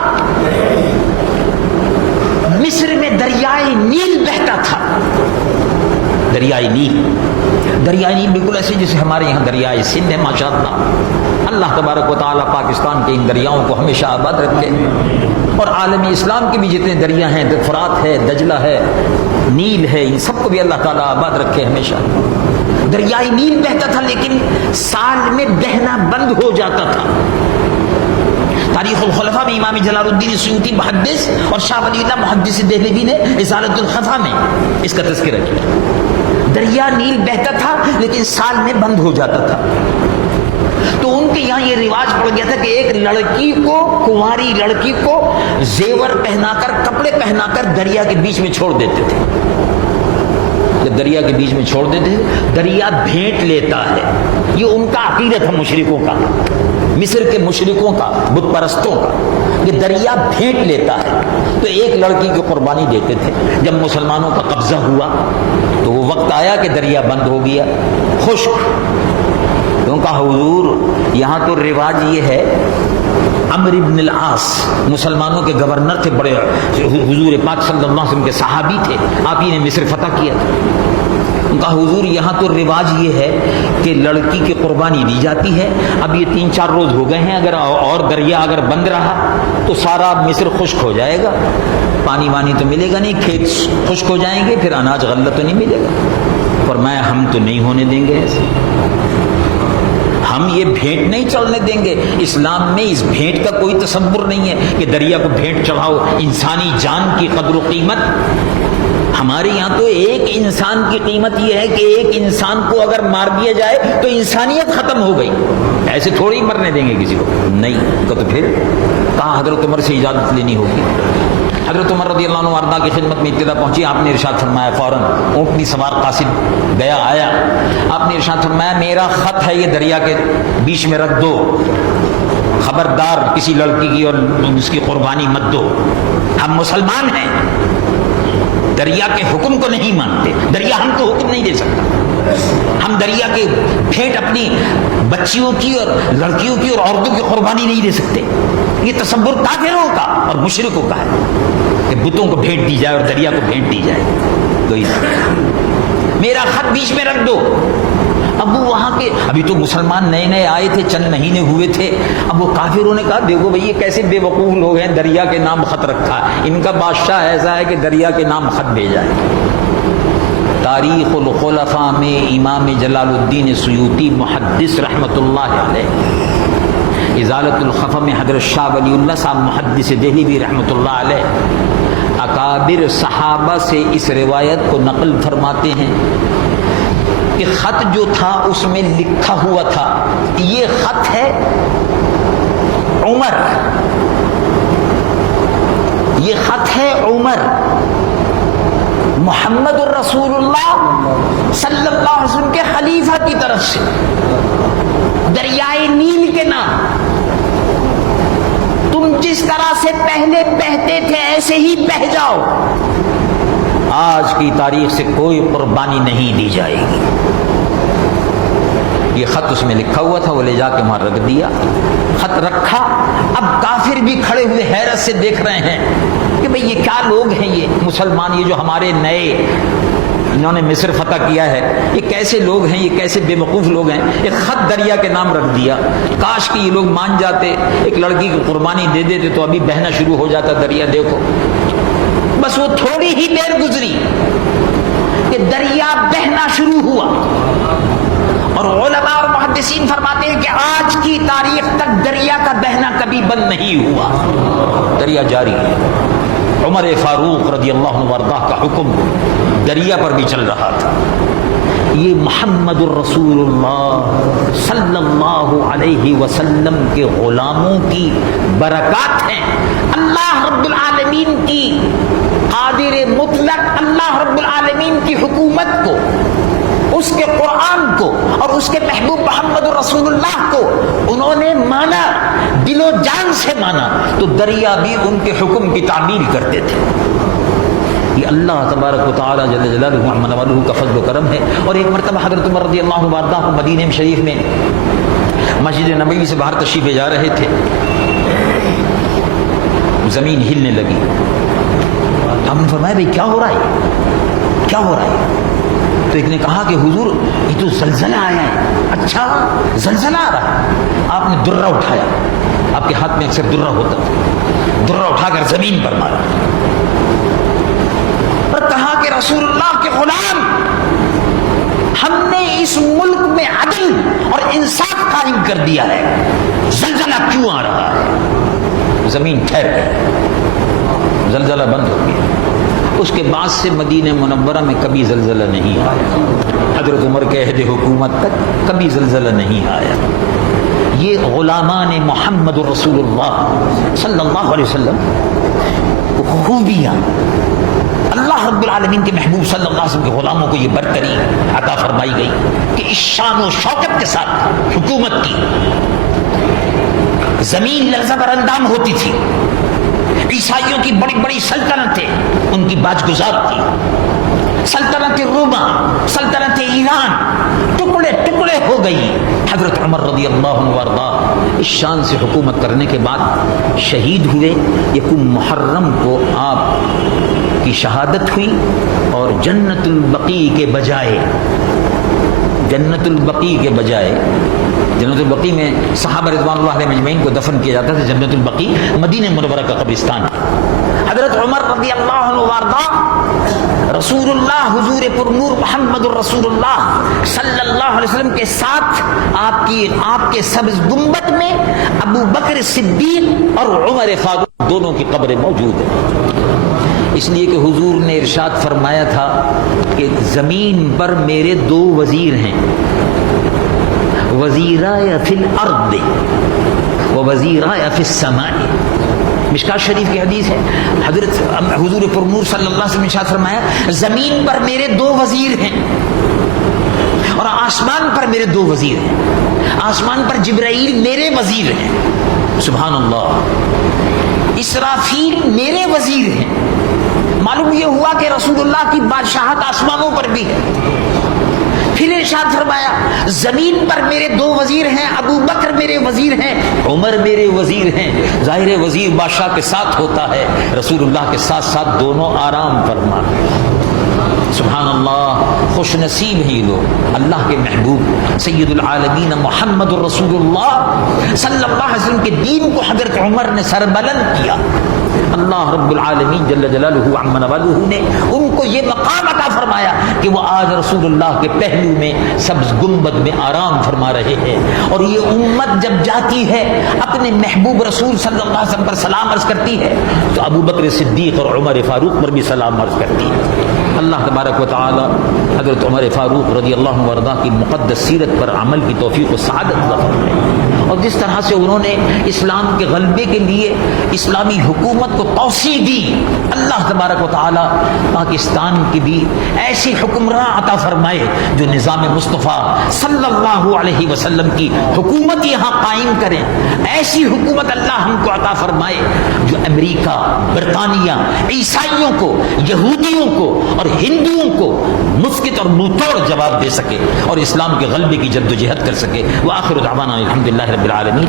مصر میں دریائے نیل بہتا تھا۔ دریائے نیل بالکل ایسے جیسے ہمارے یہاں دریائے سندھ ہے، ماشاءاللہ۔ اللہ تبارک و تعالیٰ پاکستان کے ان دریاؤں کو ہمیشہ آباد رکھے، اور عالمی اسلام کے بھی جتنے دریا ہیں، فرات ہے، دجلہ ہے، نیل ہے، ان سب کو بھی اللہ تعالیٰ آباد رکھے ہمیشہ۔ دریائے نیل بہتا تھا، لیکن سال میں بہنا بند ہو جاتا تھا۔ تاریخ الخلفاء میں امام جلال الدین سیوطی محدث اور شاہ ولی اللہ محدث دہلوی نے رسالۃ الخفا میں اس کا تذکرہ کیا۔ دریا نیل بہتا تھا لیکن سال میں بند ہو جاتا تھا، تو ان کے یہاں یہ رواج پڑ گیا تھا کہ ایک لڑکی کو، کنواری لڑکی کو زیور پہنا کر، کپڑے پہنا کر دریا کے بیچ میں چھوڑ دیتے تھے۔ جب دریا کے بیچ میں چھوڑ دیتے تھے، دریا بھیٹ لیتا ہے۔ یہ ان کا عقیدہ تھا مشرکوں کا، مصر کے مشرکوں کا، بت پرستوں کا، یہ دریا بھیٹ لیتا ہے۔ تو ایک لڑکی کی قربانی دیتے تھے۔ جب مسلمانوں کا قبضہ ہوا تو وہ وقت آیا کہ دریا بند ہو گیا، خشک۔ ان کا حضور یہاں تو رواج یہ ہے، عمرو بن العاص مسلمانوں کے گورنر تھے، بڑے حضور پاک صلی اللہ علیہ وسلم کے صحابی تھے، آپ ہی نے مصر فتح کیا تھا۔ ان کا حضور یہاں تو رواج یہ ہے کہ لڑکی کی قربانی دی جاتی ہے۔ اب یہ 3-4 روز ہو گئے ہیں، اگر اور دریا اگر بند رہا تو سارا مصر خشک ہو جائے گا، پانی وانی تو ملے گا نہیں، کھیت خشک ہو جائیں گے، پھر اناج غلہ تو نہیں ملے گا۔ فرمایا ہم تو نہیں ہونے دیں گے ایسے، ہم یہ بھیٹ نہیں چلنے دیں گے۔ اسلام میں اس بھیٹ کا کوئی تصور نہیں ہے کہ دریا کو بھیٹ چڑھاؤ۔ انسانی جان کی قدر و قیمت، ہمارے یہاں تو ایک انسان کی قیمت یہ ہے کہ ایک انسان کو اگر مار دیا جائے تو انسانیت ختم ہو گئی، ایسے تھوڑی مرنے دیں گے کسی کو، نہیں تو پھر کہاں حضرت عمر سے اجازت لینی ہوگی۔ حضرت عمر رضی اللہ عنہ وارضہ کی خدمت میں اطلاع پہنچی، آپ نے ارشاد فرمایا، فوراً اونٹنی سوار قاصد گیا، آیا، آپ نے ارشاد فرمایا میرا خط ہے، یہ دریا کے بیچ میں رکھ دو، خبردار کسی لڑکی کی اور اس کی قربانی مت دو، ہم مسلمان ہیں، دریا کے حکم کو نہیں مانتے، دریا ہم کو حکم نہیں دے سکتا، ہم دریا کے بھیٹ اپنی بچیوں کی اور لڑکیوں کی اور عورتوں کی قربانی نہیں دے سکتے۔ یہ تصور کافروں کا اور مشرکوں کا ہے کہ بتوں کو بھیٹ دی جائے اور دریا کو بھیٹ دی جائے، کوئی میرا خط بیچ میں رکھ دو۔ اب وہ وہاں کے، ابھی تو مسلمان نئے نئے آئے تھے، چند مہینے ہوئے تھے، اب وہ کافروں نے کہا دیکھو بھائی یہ کیسے بے وقوف لوگ ہیں، دریا کے نام خط رکھا، ان کا بادشاہ ایسا ہے کہ دریا کے نام خط بھیجا ہے۔ تاریخ الخلفاء میں امام جلال الدین سیوطی محدث رحمۃ اللہ علیہ، ازالۃ الخفا میں حضرت شاہ ولی اللہ صاحب محدث دہلوی رحمۃ اللہ علیہ، اکابر صحابہ سے اس روایت کو نقل فرماتے ہیں کہ خط جو تھا اس میں لکھا ہوا تھا، یہ خط ہے عمر، یہ خط ہے عمر، محمد الرسول اللہ صلی اللہ علیہ وسلم کے خلیفہ کی طرف سے، دریائے نیل کے نام، تم جس طرح سے پہلے بہتے تھے ایسے ہی بہہ جاؤ، آج کی تاریخ سے کوئی قربانی نہیں دی جائے گی۔ یہ خط اس میں لکھا ہوا تھا، وہ لے جا کے وہاں رکھ دیا، خط رکھا۔ اب کافر بھی کھڑے ہوئے حیرت سے دیکھ رہے ہیں کہ بھئی یہ کیا لوگ ہیں یہ مسلمان، یہ جو ہمارے نئے انہوں نے مصر فتح کیا ہے، یہ کیسے لوگ ہیں، یہ کیسے بے وقوف لوگ ہیں، ایک خط دریا کے نام رکھ دیا. کاش کہ یہ لوگ مان جاتے، ایک لڑکی کی قربانی دے دیتے تو ابھی بہنا شروع ہو جاتا دریا. دیکھو بس وہ تھوڑی ہی دیر گزری کہ دریا بہنا شروع ہوا. اور علماء اور محدثین فرماتے ہیں کہ آج کی تاریخ تک دریا کا بہنا کبھی بند نہیں ہوا، دریا جاری ہے. عمر فاروق رضی اللہ عنہ وارضہ کا حکم دریا پر بھی چل رہا تھا. یہ محمد الرسول اللہ صلی اللہ علیہ وسلم کے غلاموں کی برکات ہیں. اللہ رب العالمین کی قادر مطلق، اللہ رب العالمین کی حکومت کو، اس کے قرآن کو اور اس کے محبوب محمد رسول اللہ کو انہوں نے مانا، دل و جان سے مانا، تو دریا بھی ان کے حکم کی تعمیل کرتے تھے. یہ اللہ تبارک و تعالی جل جلالہ عمن والہ کا فضل و کرم ہے. اور ایک مرتبہ حضرت عمر رضی اللہ عنہ وارضہ کو مدینہ شریف میں مسجد نبوی سے باہر تشریف لے جا رہے تھے، زمین ہلنے لگی. ہم نے فرمایا بھئی کیا ہو رہا ہے، کیا ہو رہا ہے؟ تو ایک نے کہا کہ حضور یہ تو زلزلہ آیا ہے. اچھا زلزلہ آ رہا ہے. آپ نے درہ اٹھایا، آپ کے ہاتھ میں اکثر درہ ہوتا تھا، درہ اٹھا کر زمین پر مارا اور کہا کہ رسول اللہ کے غلام، ہم نے اس ملک میں عدل اور انصاف قائم کر دیا ہے، زلزلہ کیوں آ رہا ہے؟ زمین ٹھہر گئی، زلزلہ بند ہو گیا. اس کے بعد سے مدینہ منورہ میں کبھی زلزلہ نہیں آیا. حضرت عمر کے عہد حکومت تک کبھی زلزلہ نہیں آیا. یہ غلامان محمد رسول اللہ صلی اللہ علیہ وسلم خوبیاں اللہ رب العالمین کے محبوب صلی اللہ علیہ وسلم کے غلاموں کو یہ برتری عطا فرمائی گئی کہ اس شان و شوکت کے ساتھ حکومت کی. زمین لرزہ بر اندام ہوتی تھی. عیسائیوں کی بڑی بڑی سلطنتیں ان کی باج گزار تھی. سلطنت روما، سلطنت ایران ٹکڑے ٹکڑے ہو گئی. حضرت عمر رضی اللہ عنہ وارضہ اس شان سے حکومت کرنے کے بعد شہید ہوئے. یکم محرم کو آپ کی شہادت ہوئی اور جنت البقیع کے بجائے، جنت البقیع کے بجائے، جنت البقیع میں صحابہ رضوان اللہ علیہ مجمعین کو دفن کیا جاتا تھا. جنت البقیع مدینہ منورہ کا قبرستان. حضرت عمر رضی اللہ عنہ وارضہ رسول اللہ حضور پر نور محمد الرسول اللہ صلی اللہ علیہ وسلم کے ساتھ آپ کے سبز گنبد میں ابو بکر صدیق اور عمر فاروق دونوں کی قبریں موجود ہیں. اس لیے کہ حضور نے ارشاد فرمایا تھا کہ زمین پر میرے دو وزیر ہیں، وزیرائے فی الارض و وزیرائے فی السماء. مشکات شریف کی حدیث ہے. حضرت حضور پر نور صلی اللہ علیہ وسلم نے ارشاد فرمایا زمین پر میرے دو وزیر ہیں اور آسمان پر میرے دو وزیر ہیں. آسمان پر جبرائیل میرے وزیر ہیں، سبحان اللہ. اسرافیل میرے وزیر ہیں. معلوم یہ ہوا کہ رسول اللہ کی بادشاہت آسمانوں پر بھی ہے. پھر ارشاد فرمایا زمین پر میرے دو وزیر ہیں، ابو بکر میرے وزیر ہیں، عمر میرے وزیر ہیں. ظاہر وزیر بادشاہ کے ساتھ ہوتا ہے، رسول اللہ کے ساتھ ساتھ دونوں آرام فرما. سبحان اللہ. خوش نصیب ہیں یہ لوگ، اللہ کے محبوب سید العالمین محمد الرسول اللہ صلی اللہ علیہ وسلم کے دین کو حضرت عمر نے سربلند کیا. اللہ رب العالمین جل جلالہ عمن والہ نے ان کو یہ مقام عطا فرمایا کہ وہ آج رسول اللہ کے پہلو میں سبز گنبد میں آرام فرما رہے ہیں. اور یہ امت جب جاتی ہے اپنے محبوب رسول صلی اللہ علیہ وسلم پر سلام عرض کرتی ہے تو ابو بکر صدیق اور عمر فاروق پر بھی سلام عرض کرتی ہے. اللہ تبارک و تعالی حضرت عمر فاروق رضی اللہ عنہ وارضہ کی مقدس سیرت پر عمل کی توفیق و سعادت عطا فرمائے. اور جس طرح سے انہوں نے اسلام کے غلبے کے لیے اسلامی حکومت کو توسیع دی، اللہ تبارک و تعالی پاکستان کی بھی ایسی حکمراں عطا فرمائے جو نظام مصطفیٰ صلی اللہ علیہ وسلم کی حکومت یہاں قائم کریں. ایسی حکومت اللہ ہم کو عطا فرمائے جو امریکہ، برطانیہ، عیسائیوں کو، یہودیوں کو اور ہندوؤں کو مسکت اور منہ توڑ جواب دے سکے اور اسلام کے غلبے کی جد و جہد کر سکے. وآخر دعوانا الحمدللہ رب العالمین.